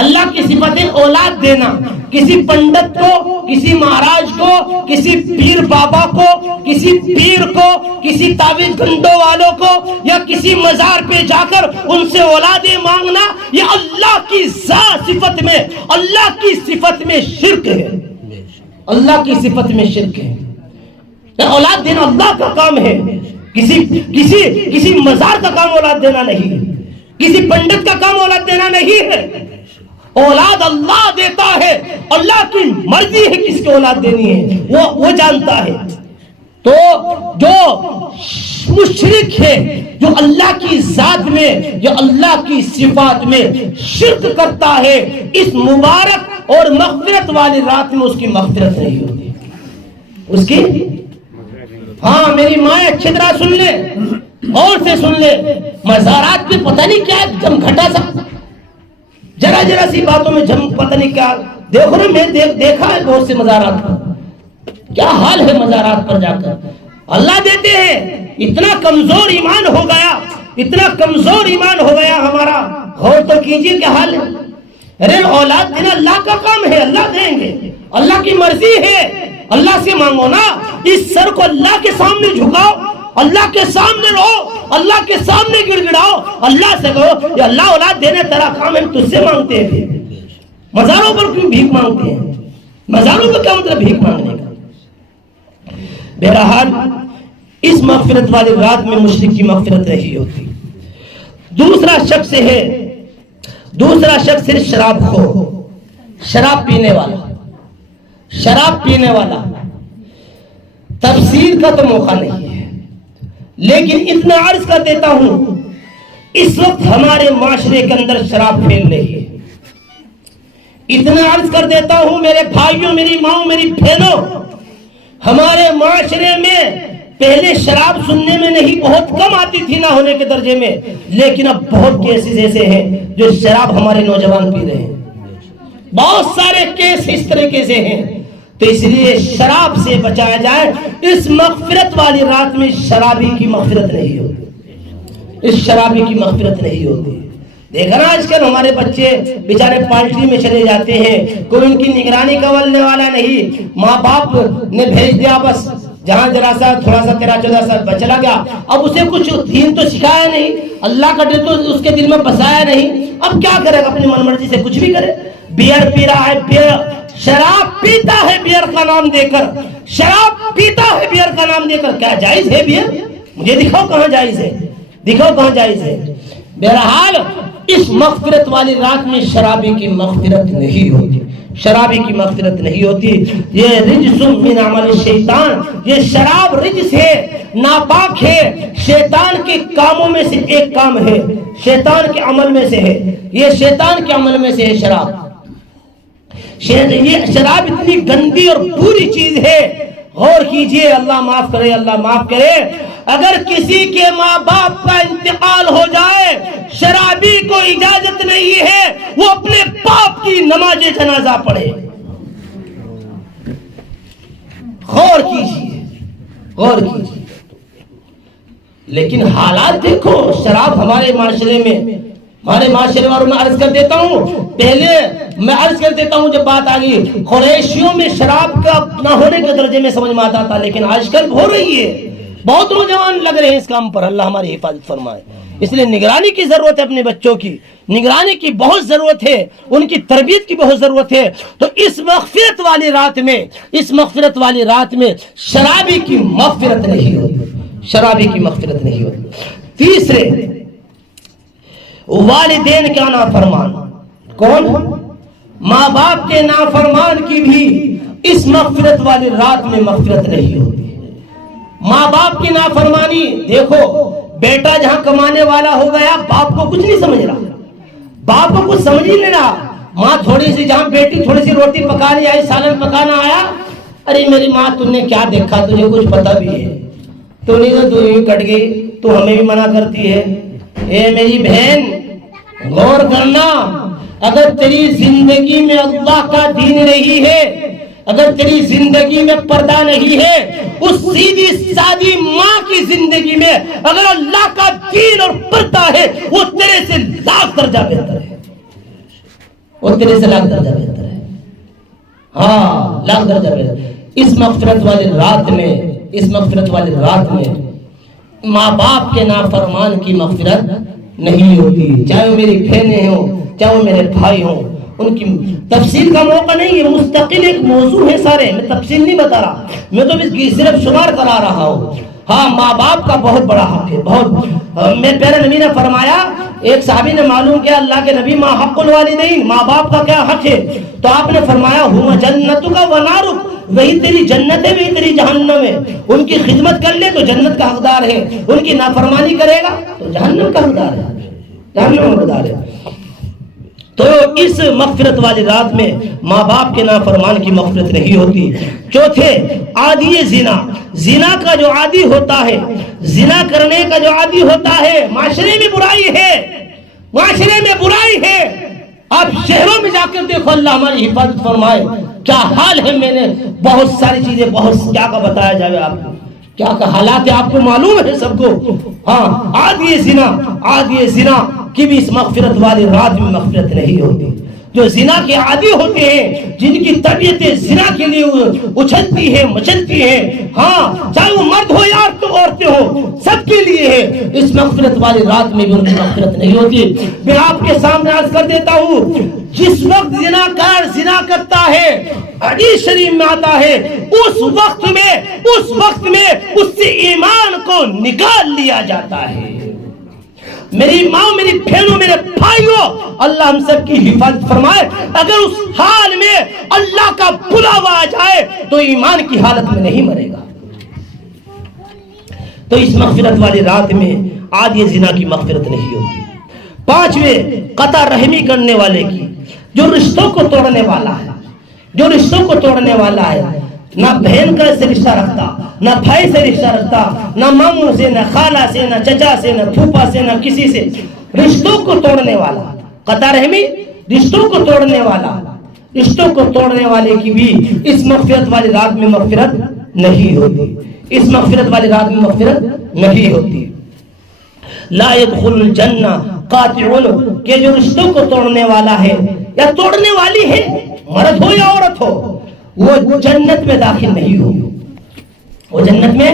اللہ کی صفت ہے اولاد دینا، کسی پنڈت کو، کسی مہاراج کو، کسی پیر بابا کو، کسی پیر کو، کسی تعویذ گنڈوں والوں کو، یا کسی مزار پہ جا کر ان سے اولادیں مانگنا، یہ اللہ کی ذات صفت میں، اللہ کی صفت میں شرک ہے، اللہ کی صفت میں شرک ہے۔ اولاد دینا اللہ کا کام ہے، کسی مزار کا کام اولاد دینا نہیں، کسی پنڈت کا کام اولاد دینا نہیں ہے۔ اولاد اللہ دیتا ہے، اللہ کی مرضی ہے کس کو اولاد دینی ہے، وہ جانتا ہے۔ تو جو مشرک ہے، جو اللہ کی ذات میں یا اللہ کی صفات میں شرک کرتا ہے، اس مبارک اور مغفرت والی رات میں اس کی مغفرت نہیں ہوتی، اس کی۔ ہاں میری ماں اچھی طرح سن لے، اور سے سن لے، مزارات میں پتہ نہیں کیا جم گھٹا سا، ذرا سی باتوں میں جم پتہ نہیں کیا۔ دیکھو نا، میں دیکھا ہے بہت سے مزارات پر، کیا حال ہے مزارات پر جا کر۔ اللہ دیتے ہیں، اتنا کمزور ایمان ہو گیا، اتنا کمزور ایمان ہو گیا ہمارا، غور تو کیجئے کیا حال ہے۔ ارے اولاد دینا اللہ کا کام ہے، اللہ دیں گے، اللہ کی مرضی ہے، اللہ سے مانگو نا. اس سر کو اللہ کے سامنے جھکاؤ, اللہ کے سامنے رہو, اللہ کے سامنے گڑ گڑاؤ, اللہ سے کہو اللہ اولاد دینے تیرا کام ہے, ہم تجھ سے مانگتے ہیں. مزاروں پر کیوں بھیک مانگتے ہیں؟ مزاروں پر کیا مطلب بھیک مانگنے کا؟ بہرحال اس مغفرت والی رات میں مشرک کی مغفرت نہیں ہوتی. دوسرا شخص ہے شراب خور, شراب پینے والا. تفسیر کا تو موقع نہیں ہے, لیکن اتنا عرض کر دیتا ہوں, اس وقت ہمارے معاشرے کے اندر شراب پھیل رہی ہے. اتنا عرض کر دیتا ہوں میرے بھائیوں, میری ماں, میری بہنوں, ہمارے معاشرے میں پہلے شراب سننے میں نہیں, بہت کم آتی تھی نہ ہونے کے درجے میں, لیکن اب بہت کیسز ایسے ہیں جو شراب ہمارے نوجوان پی رہے ہیں. بہت سارے کیس اس طریقے سے ہیں. تو اس لیے شراب سے بچایا جائے. اس مغفرت والی رات میں شرابی کی مغفرت نہیں ہوتی, اس شرابی کی مغفرت نہیں ہوتی. دیکھا نا آج کل ہمارے بچے بیچارے پالٹی میں چلے جاتے ہیں, کوئی ان کی نگرانی کرنے والا نہیں, ماں باپ نے بھیج دیا, بس جہاں ذرا سا تھوڑا سا 13-14 سال چلا گیا, اب اسے کچھ دین تو سکھایا نہیں, اللہ کا ڈر تو اس کے دل میں بسایا نہیں. اب کیا کرے گا؟ اپنی من مرضی سے کچھ بھی کرے. بیئر پی رہا ہے, بیئر شراب پیتا ہے بیئر کا نام دے کر, شراب پیتا ہے بیئر کا نام دے کر. کیا جائز ہے بیئر؟ مجھے دکھاؤ کہاں جائز ہے, دکھاؤ کہاں جائز ہے. بہرحال اس مغفرت والی رات میں شرابی کی مغفرت نہیں ہوتی, شرابی کی مغفرت نہیں ہوتی. یہ رجس من عمل الشیطان, یہ شراب رجس ہے, ناپاک ہے, شیطان کے کاموں میں سے ایک کام ہے, شیطان کے عمل میں سے ہے, یہ شیطان کے عمل میں سے ہے شراب. یہ شراب اتنی گندی اور بری چیز ہے, غور کیجئے. اللہ معاف کرے, اللہ معاف کرے. اگر کسی کے ماں باپ کا انتقال ہو جائے, شرابی کو اجازت نہیں ہے وہ اپنے باپ کی نماز جنازہ پڑھے. غور کیجئے, غور کیجئے. لیکن حالات دیکھو, شراب ہمارے معاشرے میں, ہمارے معاشرے والوں میں عرض کر دیتا ہوں, پہلے میں عرض کر دیتا ہوں جب بات آ گئی قریشیوں میں شراب کا نہ ہونے کے درجے میں سمجھ میں آتا تھا, لیکن آج کل ہو رہی ہے. بہت نوجوان لگ رہے ہیں اس کام پر, اللہ ہماری حفاظت فرمائے. اس لیے نگرانی کی ضرورت ہے, اپنے بچوں کی نگرانی کی بہت ضرورت ہے, ان کی تربیت کی بہت ضرورت ہے. تو اس مغفرت والی رات میں, اس مغفرت والی رات میں شرابی کی مغفرت نہیں ہوتی, شرابی کی مغفرت نہیں ہوتی. تیسرے, والدین کا نافرمان. کون؟ ماں باپ کے نافرمان کی بھی اس مغفرت والی رات میں مغفرت نہیں ہوتی. ماں باپ کی نافرمانی دیکھو, بیٹا جہاں کمانے والا ہو گیا, باپ کو کچھ نہیں سمجھ رہا, باپ کو کچھ سمجھ ہی نہیں رہا. ماں تھوڑی سی, جہاں بیٹی تھوڑی سی روٹی پکانے آئی, سالن پکانا آیا, ارے میری ماں تم نے کیا دیکھا, تجھے کچھ پتا بھی ہے, تو نہیں تو ہی کٹ گئی, تو ہمیں بھی منع کرتی ہے. اے میری بہن غور کرنا, اگر تیری زندگی میں اللہ کا دین نہیں ہے, اگر تیری زندگی میں پردہ نہیں ہے, اس سیدھی سادی ماں کی زندگی میں اگر اللہ کا دین اور پردہ ہے, وہ تیرے سے لاکھ درجہ بہتر ہے, وہ تیرے سے لاکھ درجہ بہتر ہے. ہاں, لاکھ درجہ بہتر. اس مغفرت والی رات میں, اس مغفرت والی رات میں ماں باپ کے نافرمان کی مغفرت نہیں ہوتی, چاہے وہ میری بہنیں ہوں, چاہے وہ میرے بھائی ہوں. ان کی تفصیل کا موقع نہیں ہے, مستقل ایک موضوع ہے سارے, میں تفصیل نہیں بتا رہا, میں تو اس کی صرف شمار کرا رہا ہوں. ہاں, ماں باپ کا بہت بڑا حق ہے, بہت. میں پیارے نبی نے فرمایا, ایک صحابی نے معلوم کیا اللہ کے نبی ما حق الوالدین, ماں باپ کا کیا حق ہے؟ تو آپ نے فرمایا ہوا جنتک و نارک, وہی تیری جنت ہے, وہی تیری جہنم ہے. ان کی خدمت کر لے تو جنت کا حقدار ہے, ان کی نافرمانی کرے گا تو جہنم کا حقدار ہے, جہنم کا حقدار ہے. تو اس مغفرت والی رات میں ماں باپ کے نافرمان کی مغفرت نہیں ہوتی. چوتھے, عادی زنا, زنا کا جو عادی ہوتا ہے, زنا کرنے کا جو عادی ہوتا ہے, معاشرے میں برائی ہے, معاشرے میں برائی ہے. آپ شہروں میں جا کر دیکھو, اللہ ہماری حفاظت فرمائے, کیا حال ہے. میں نے بہت ساری چیزیں, بہت کیا کا بتایا جائے آپ کو, کیا کا حالات ہے آپ کو معلوم ہے سب کو. ہاں, عادی زنا, عادی زنا کی بھی اس مغفرت والی رات میں مغفرت نہیں ہوتی. جو زنا کے عادی ہوتے ہیں، جن کی طبیعتیں زنا کے لیے اچھلتی ہے مچلتی ہے، ہاں چاہے وہ مرد ہو یا عورتیں ہو، سب کے لیے ہے، اس مغفرت والی رات میں بھی ان کی مغفرت نہیں ہوتی۔ میں آپ کے سامنے عرض کر دیتا ہوں، جس وقت زناکار زنا کرتا ہے، حدیث شریف میں آتا ہے، اس وقت میں اس سے ایمان کو نکال لیا جاتا ہے۔ میری ماں، میری بہنوں، میرے بھائیوں، اللہ ہم سب کی حفاظت فرمائے۔ اگر اس حال میں اللہ کا بلاوا آ جائے تو ایمان کی حالت میں نہیں مرے گا۔ تو اس مغفرت والی رات میں آج یہ زنا کی مغفرت نہیں ہوتی۔ پانچویں، قطع رحمی کرنے والے کی، جو رشتوں کو توڑنے والا ہے، جو رشتوں کو توڑنے والا ہے، نہ بہن کا سے رشتہ رکھتا، نہ بھائی سے رشتہ رکھتا، نہ ماموں سے، نہ خالہ سے، نہ چچا سے، نہ پھوپھا سے، نہ کسی سے، رشتوں کو توڑنے والا۔ قطع رحمی رشتوں کو توڑنے والا، رشتوں کو توڑنے والے کی بھی اس مغفرت والی رات میں مغفرت نہیں ہوتی، اس مغفرت والی رات میں مغفرت نہیں ہوتی۔ لا يدخل الجنہ قاطع، کہ جو رشتوں کو توڑنے والا ہے یا توڑنے والی ہے، مرد ہو یا عورت ہو، وہ جنت میں داخل نہیں ہوں گے، وہ جنت میں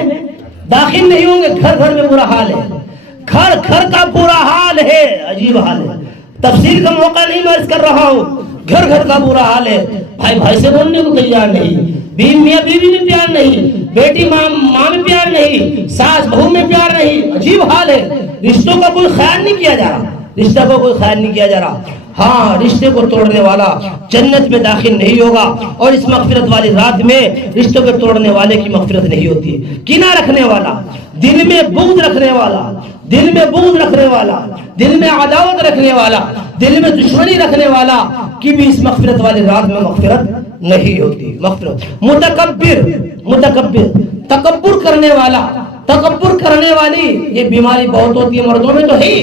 داخل نہیں ہوں گے۔ گھر گھر میں برا حال ہے، گھر گھر کا برا حال ہے، عجیب حال ہے۔ تفسیر کا موقع نہیں میں عرض کر رہا ہوں، گھر گھر کا برا حال ہے۔ بھائی بھائی سے بولنے کو تیار نہیں، بیوی میاں بیوی میں پیار نہیں، بیٹی ماں میں پیار نہیں، ساس بہو میں پیار نہیں، عجیب حال ہے۔ رشتوں کا کوئی خیال نہیں کیا جا رہا، رشتہ کو کوئی خیال نہیں کیا جا رہا۔ ہاں، رشتے کو توڑنے والا جنت میں داخل نہیں ہوگا، اور اس مغفرت والی رات میں رشتوں کو توڑنے والے کی مغفرت نہیں ہوتی۔ کینہ رکھنے والا، دل میں بغض رکھنے والا، دل میں بغض رکھنے والا، دل میں عداوت رکھنے والا، دل میں دشمنی رکھنے والا کی بھی اس مغفرت والی رات میں مغفرت نہیں ہوتی۔ مغفرت۔ متکبر تکبر کرنے والا، تکبر کرنے والی، یہ بیماری بہت ہوتی ہے، مردوں میں تو ہے،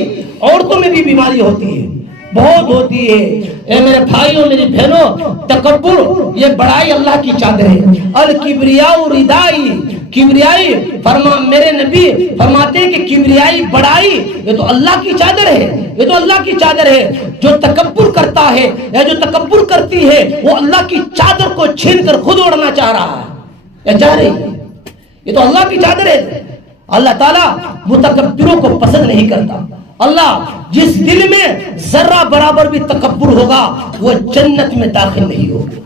عورتوں میں بھی بیماری ہوتی ہے، بہت ہوتی ہے۔ اے میرے بھائیوں، میری بہنوں، تکبر یہ بڑائی اللہ کی چادر ہے۔ الکبریاء ردائی، کبریائی میرے نبی فرماتے ہیں کہ کبریائی بڑائی یہ تو اللہ کی چادر ہے، یہ تو اللہ کی چادر ہے۔ جو تکبر کرتا ہے یا جو تکبر کرتی ہے، وہ اللہ کی چادر کو چھین کر خود اڑنا چاہ رہا ہے یا چاہ رہی ہے، یہ تو اللہ کی چادر ہے۔ اللہ تعالیٰ متکبروں کو پسند نہیں کرتا۔ اللہ جس دل میں ذرہ برابر بھی تکبر ہوگا وہ جنت میں داخل نہیں ہوگا،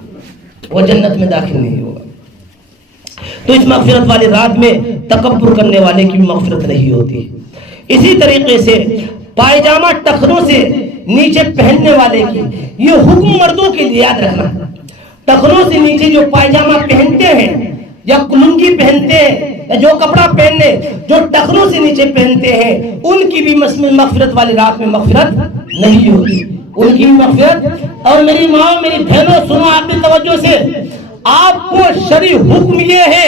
وہ جنت میں داخل نہیں ہوگا۔ تو اس مغفرت والی رات میں تکبر کرنے والے کی بھی مغفرت نہیں ہوتی۔ اسی طریقے سے پائجامہ ٹخنوں سے نیچے پہننے والے کی، یہ حکم مردوں کے لیے یاد رکھنا، ٹخنوں سے نیچے جو پائجامہ پہنتے ہیں یا لنگی پہنتے ہیں یا جو کپڑا پہننے جو ٹخنوں سے نیچے پہنتے ہیں، ان کی بھی مغفرت والی رات میں مغفرت نہیں ہوتی، ان کی بھی مغفرت۔ اور میری ماں، میری بہنوں، سنو آپ کی توجہ سے، آپ کو شرعی حکم یہ ہے،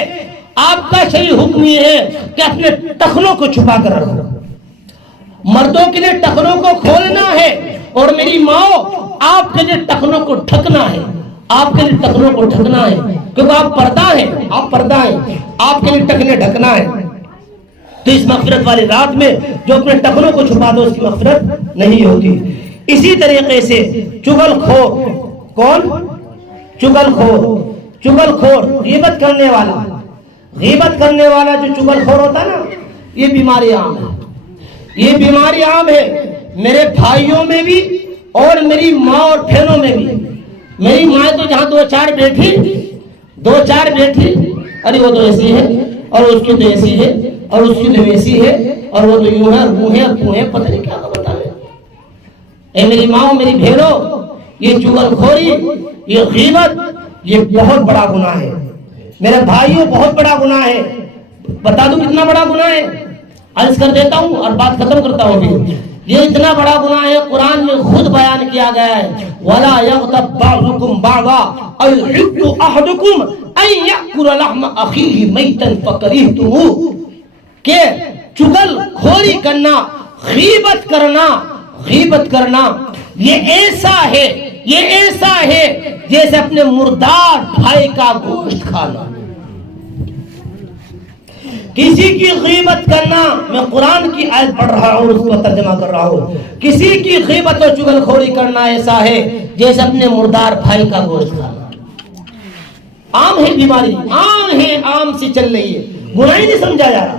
آپ کا شرعی حکم یہ ہے کہ اپنے ٹخنوں کو چھپا کر رکھو۔ مردوں کے لیے ٹخنوں کو کھولنا ہے، اور میری ماں آپ کے لیے ٹخنوں کو ڈھکنا ہے، آپ کے لیے ٹخنوں کو ڈھکنا ہے، کیونکہ آپ پردہ ہیں، آپ پردہ ہیں، آپ کے لیے ٹخنے ڈھکنا ہے۔ تو اس مغفرت والی رات میں جو اپنے ٹخنوں کو چھپا دو، اس کی مغفرت نہیں ہوتی۔ اسی طریقے سے چغل خور، کون؟ چغل خور، چغل خور، غیبت کرنے والا، غیبت کرنے والا جو چغل خور ہوتا ہے نا، یہ بیماری عام ہے، یہ بیماری عام ہے میرے بھائیوں میں بھی اور میری ماں اور بہنوں میں بھی۔ میری ماں تو جہاں دو چار بیٹھی، ارے وہ تو ایسی ہے، اور اس کی تو ایسی ہے، اور اس کی تو ویسی ہے، اور وہ تو یوں ہے، وہ ہے، تو ہے، پتہ نہیں کیا بتا رہے۔ اے میری ماں، میری بہنوں، یہ چغل خوری، یہ غیبت، یہ بہت بڑا گناہ ہے میرے بھائیوں، بہت بڑا گناہ ہے۔ بتا دوں کتنا بڑا گناہ ہے، عرض کر دیتا ہوں اور بات ختم کرتا ہوں بھی۔ یہ اتنا بڑا گناہ ہے، قرآن میں خود بیان کیا گیا ہے، وَلَا يَغْتَبْ بَعْضُكُمْ بَعْضًا أَيُحِبُّ أَحَدُكُمْ أَن يَأْكُلَ لَحْمَ أَخِيهِ مَيْتًا فَكَرِهْتُمُوهُ، کہ چغل خوری کرنا، غیبت کرنا یہ ایسا ہے جیسے اپنے مردار بھائی کا گوشت کھانا۔ کسی کی غیبت کرنا، میں قرآن کی آیت پڑھ رہا ہوں، اس کو ترجمہ کر رہا ہوں، کسی کی غیبت و چغل خوری کرنا ایسا ہے جیسے اپنے مردار بھائی کا گوشت کھانا۔ عام ہے بیماری، عام ہے، عام سی چل رہی ہے، گناہ نہیں سمجھا جا رہا،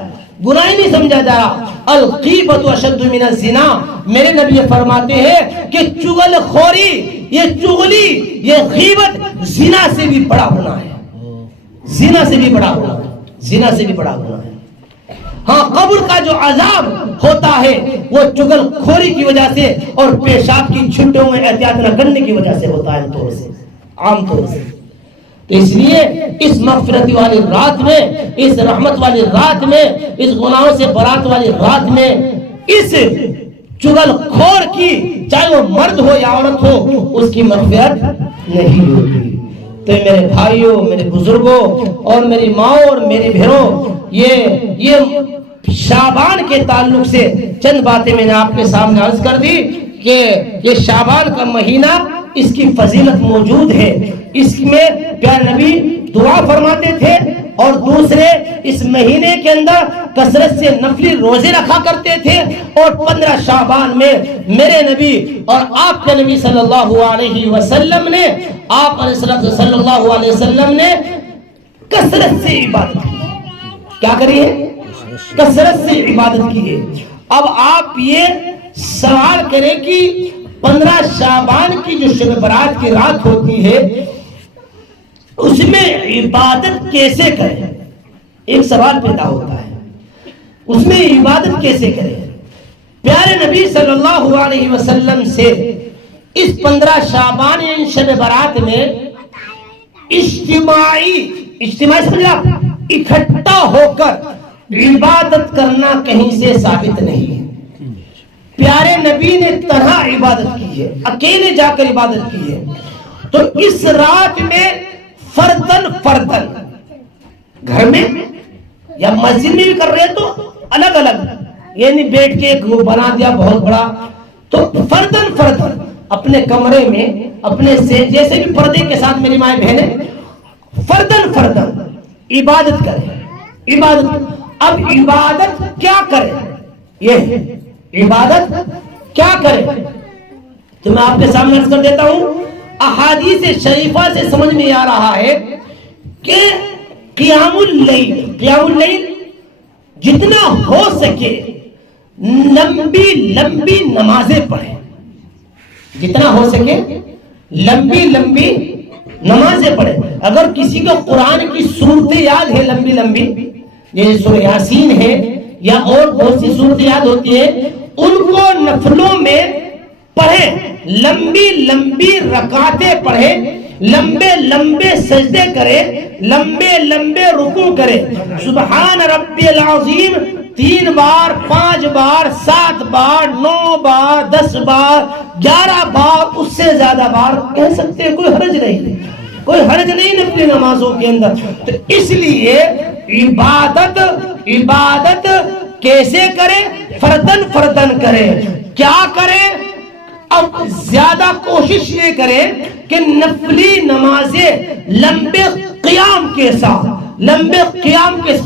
گناہ نہیں سمجھا جا رہا۔ الغیبت اشد من الزنا، میرے نبی فرماتے ہیں کہ چغل خوری، یہ چغلی، یہ غیبت زنا سے بھی بڑا گناہ ہے، زنا سے بھی بڑا گناہ ہے، زنا سے بھی بڑا گناہ ہے۔ ہاں قبر کا جو عذاب ہوتا ہے وہ چغل خوری کی وجہ سے اور پیشاب کی چھٹوں میں احتیاط نہ کرنے کی وجہ سے ہوتا ہے، عام طور سے۔ تو اس لیے اس مغفرت والی رات میں، اس رحمت والی رات میں، اس گناہوں سے برات والی رات میں، اس چغل خور کی، چاہے وہ مرد ہو یا عورت ہو، اس کی مغفرت نہیں ہوتی۔ تو میرے بھائیوں، میرے بزرگوں اور میری ماں اور میری بہنوں، یہ شعبان کے تعلق سے چند باتیں میں نے آپ کے سامنے عرض کر دی کہ یہ شعبان کا مہینہ، اس کی فضیلت موجود ہے، اس میں پیارے نبی دعا فرماتے تھے، اور دوسرے اس مہینے کے اندر کثرت سے نفلی روزے رکھا کرتے تھے، اور 15 شعبان میں میرے نبی اور آپ کے نبی صلی اللہ علیہ وسلم نے، آپ صلی اللہ علیہ وسلم نے کثرت سے عبادت کی۔ کیا کری ہے؟ کثرت سے عبادت کی ہے۔ اب آپ یہ سوال کریں کہ 15 شعبان کی جو شب برات کی رات ہوتی ہے اس میں عبادت کیسے کریں؟ ایک سوال پیدا ہوتا ہے، اس میں عبادت کیسے کریں؟ پیارے نبی صلی اللہ علیہ وسلم سے اس 15 شعبان شب برات میں اجتماعی سمجھا، اکٹھا ہو کر عبادت کرنا کہیں سے ثابت نہیں ہے۔ پیارے نبی نے تنہا عبادت کی ہے، اکیلے جا کر عبادت کی ہے۔ تو اس رات میں فردن گھر میں یا مسجد میں بھی کر رہے تو الگ الگ، یعنی بیٹھ کے ایک بنا دیا بہت بڑا، تو فردن اپنے کمرے میں، اپنے سے جیسے بھی پردے کے ساتھ میری مائیں بہنیں فردن عبادت کریں۔ عبادت، اب عبادت کیا کریں؟ یہ عبادت کیا کریں تو میں آپ کے سامنے عرض کر دیتا ہوں۔ احادیث شریفہ سے سمجھ میں آ رہا ہے کہ قیام اللیل جتنا ہو سکے لمبی نمازیں پڑھیں، جتنا ہو سکے لمبی نمازیں پڑھیں۔ اگر کسی کو قرآن کی صورتیں یاد ہے لمبی، جیسے سورہ یاسین ہے یا اور بہت سی صورتیں یاد ہوتی ہیں، ان کو نفلوں میں پڑھیں، لمبی رکعتیں پڑھیں، لمبے سجدے کریں، لمبے رکوع کریں۔ سبحان ربی العظیم 3 بار، 5 بار، 7 بار، 9 بار، 10 بار، 11 بار، اس سے زیادہ بار کہہ سکتے ہیں، کوئی حرج نہیں نفلی نمازوں کے اندر۔ تو اس لیے عبادت کیسے کریں؟ فردن کریں۔ کیا کریں؟ اب زیادہ کوشش یہ کریں کہ نفلی نمازیں لمبے قیام کے ساتھ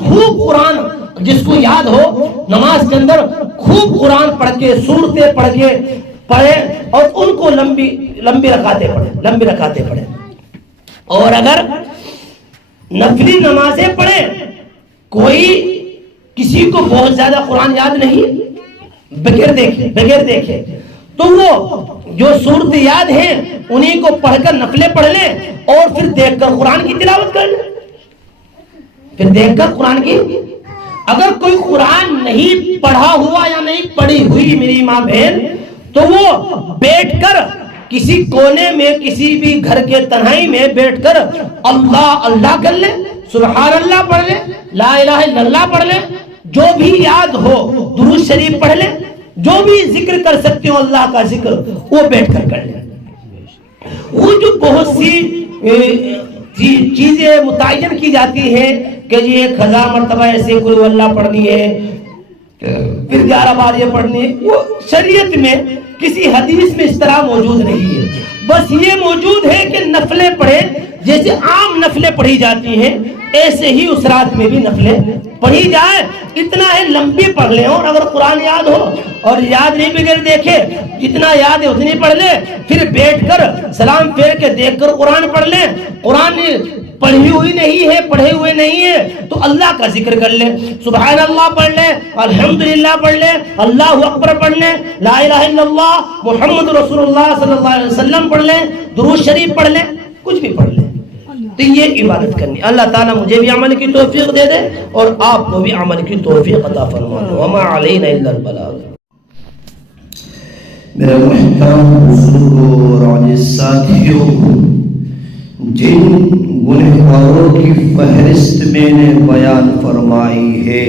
خوب قرآن، جس کو یاد ہو نماز کے اندر خوب قرآن پڑھ کے، سورتیں پڑھیں اور ان کو لمبی رکعتیں پڑھیں۔ اور اگر نفلی نمازیں پڑھیں، کوئی کسی کو بہت زیادہ قرآن یاد نہیں، بغیر دیکھے تو وہ جو صورت یاد ہیں انہیں کو پڑھ کر نفلیں پڑھ لیں، اور پھر دیکھ کر قرآن کی تلاوت کر لیں، اگر کوئی قرآن نہیں پڑھا ہوا یا نہیں پڑھی ہوئی میری ماں بہن، تو وہ بیٹھ کر کسی کونے میں، کسی بھی گھر کے تنہائی میں بیٹھ کر اللہ کر لیں، سبحان اللہ پڑھ لیں، لا الہ الا اللہ پڑھ لیں، جو بھی یاد ہو درود شریف پڑھ لیں، جو بھی ذکر کر سکتے ہو اللہ کا ذکر وہ بیٹھ کر کر لیں۔ وہ جو بہت سی چیزیں متعین کی جاتی ہیں کہ جی 1000 مرتبہ ایسے قل ہو اللہ پڑھنی ہے، پھر 11 بار یہ پڑھنی ہے، وہ شریعت میں کسی حدیث میں اس طرح موجود نہیں ہے۔ بس یہ موجود ہے کہ نفلیں پڑھیں، جیسے عام نفلیں پڑھی جاتی ہیں ایسے ہی اس رات میں بھی نفلیں پڑھی جائے. اتنا ہے لمبی پڑھ لیں, اور اگر قرآن یاد ہو اور یاد نہیں بغیر دیکھے جتنا یاد ہے اتنی پڑھ لیں, پھر بیٹھ کر سلام پھیر کے دیکھ کر قرآن پڑھ لیں. قرآن پڑھی ہوئی نہیں ہے, پڑھے ہوئے نہیں ہے تو اللہ کا ذکر کر لیں, سبحان اللہ پڑھ لیں, الحمدللہ پڑھ لیں, اللہ اکبر پڑھ لیں, لا الہ الا اللہ محمد رسول اللہ صلی اللہ علیہ وسلم پڑھ لیں, درود شریف پڑھ لیں, کچھ بھی پڑھ لیں. تو یہ عبادت کرنی. اللہ تعالیٰ مجھے بھی عمل کی توفیق دے دے اور آپ کو بھی عمل کی توفیق عطا فرما دے. وما علینا الا البلاغ. میرے محترم بزرگوں اور عزیز ساتھیوں, جن گنہگاروں کی فہرست میں نے بیان فرمائی ہے,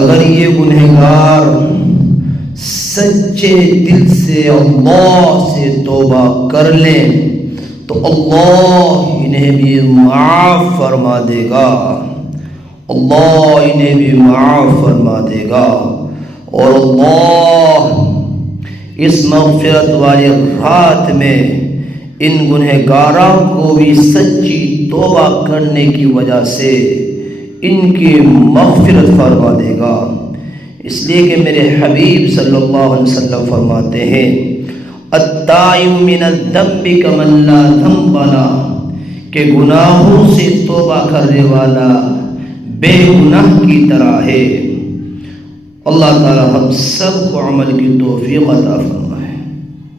اگر یہ گنہگار سچے دل سے اللہ سے توبہ کر لیں تو اللہ انہیں بھی معاف فرما دے گا, اللہ انہیں بھی معاف فرما دے گا. اور اللہ اس مغفرت والی رات میں ان گنہگاروں کو بھی سچی توبہ کرنے کی وجہ سے ان کی مغفرت فرما دے گا. اس لیے کہ میرے حبیب صلی اللہ علیہ وسلم فرماتے ہیں, التائب من الذنب کمن لا ذنب لہ, کہ گناہوں سے توبہ کرنے والا بے گناہ کی طرح ہے. اللہ تعالی ہم سب کو عمل کی توفیق عطا فرمائے.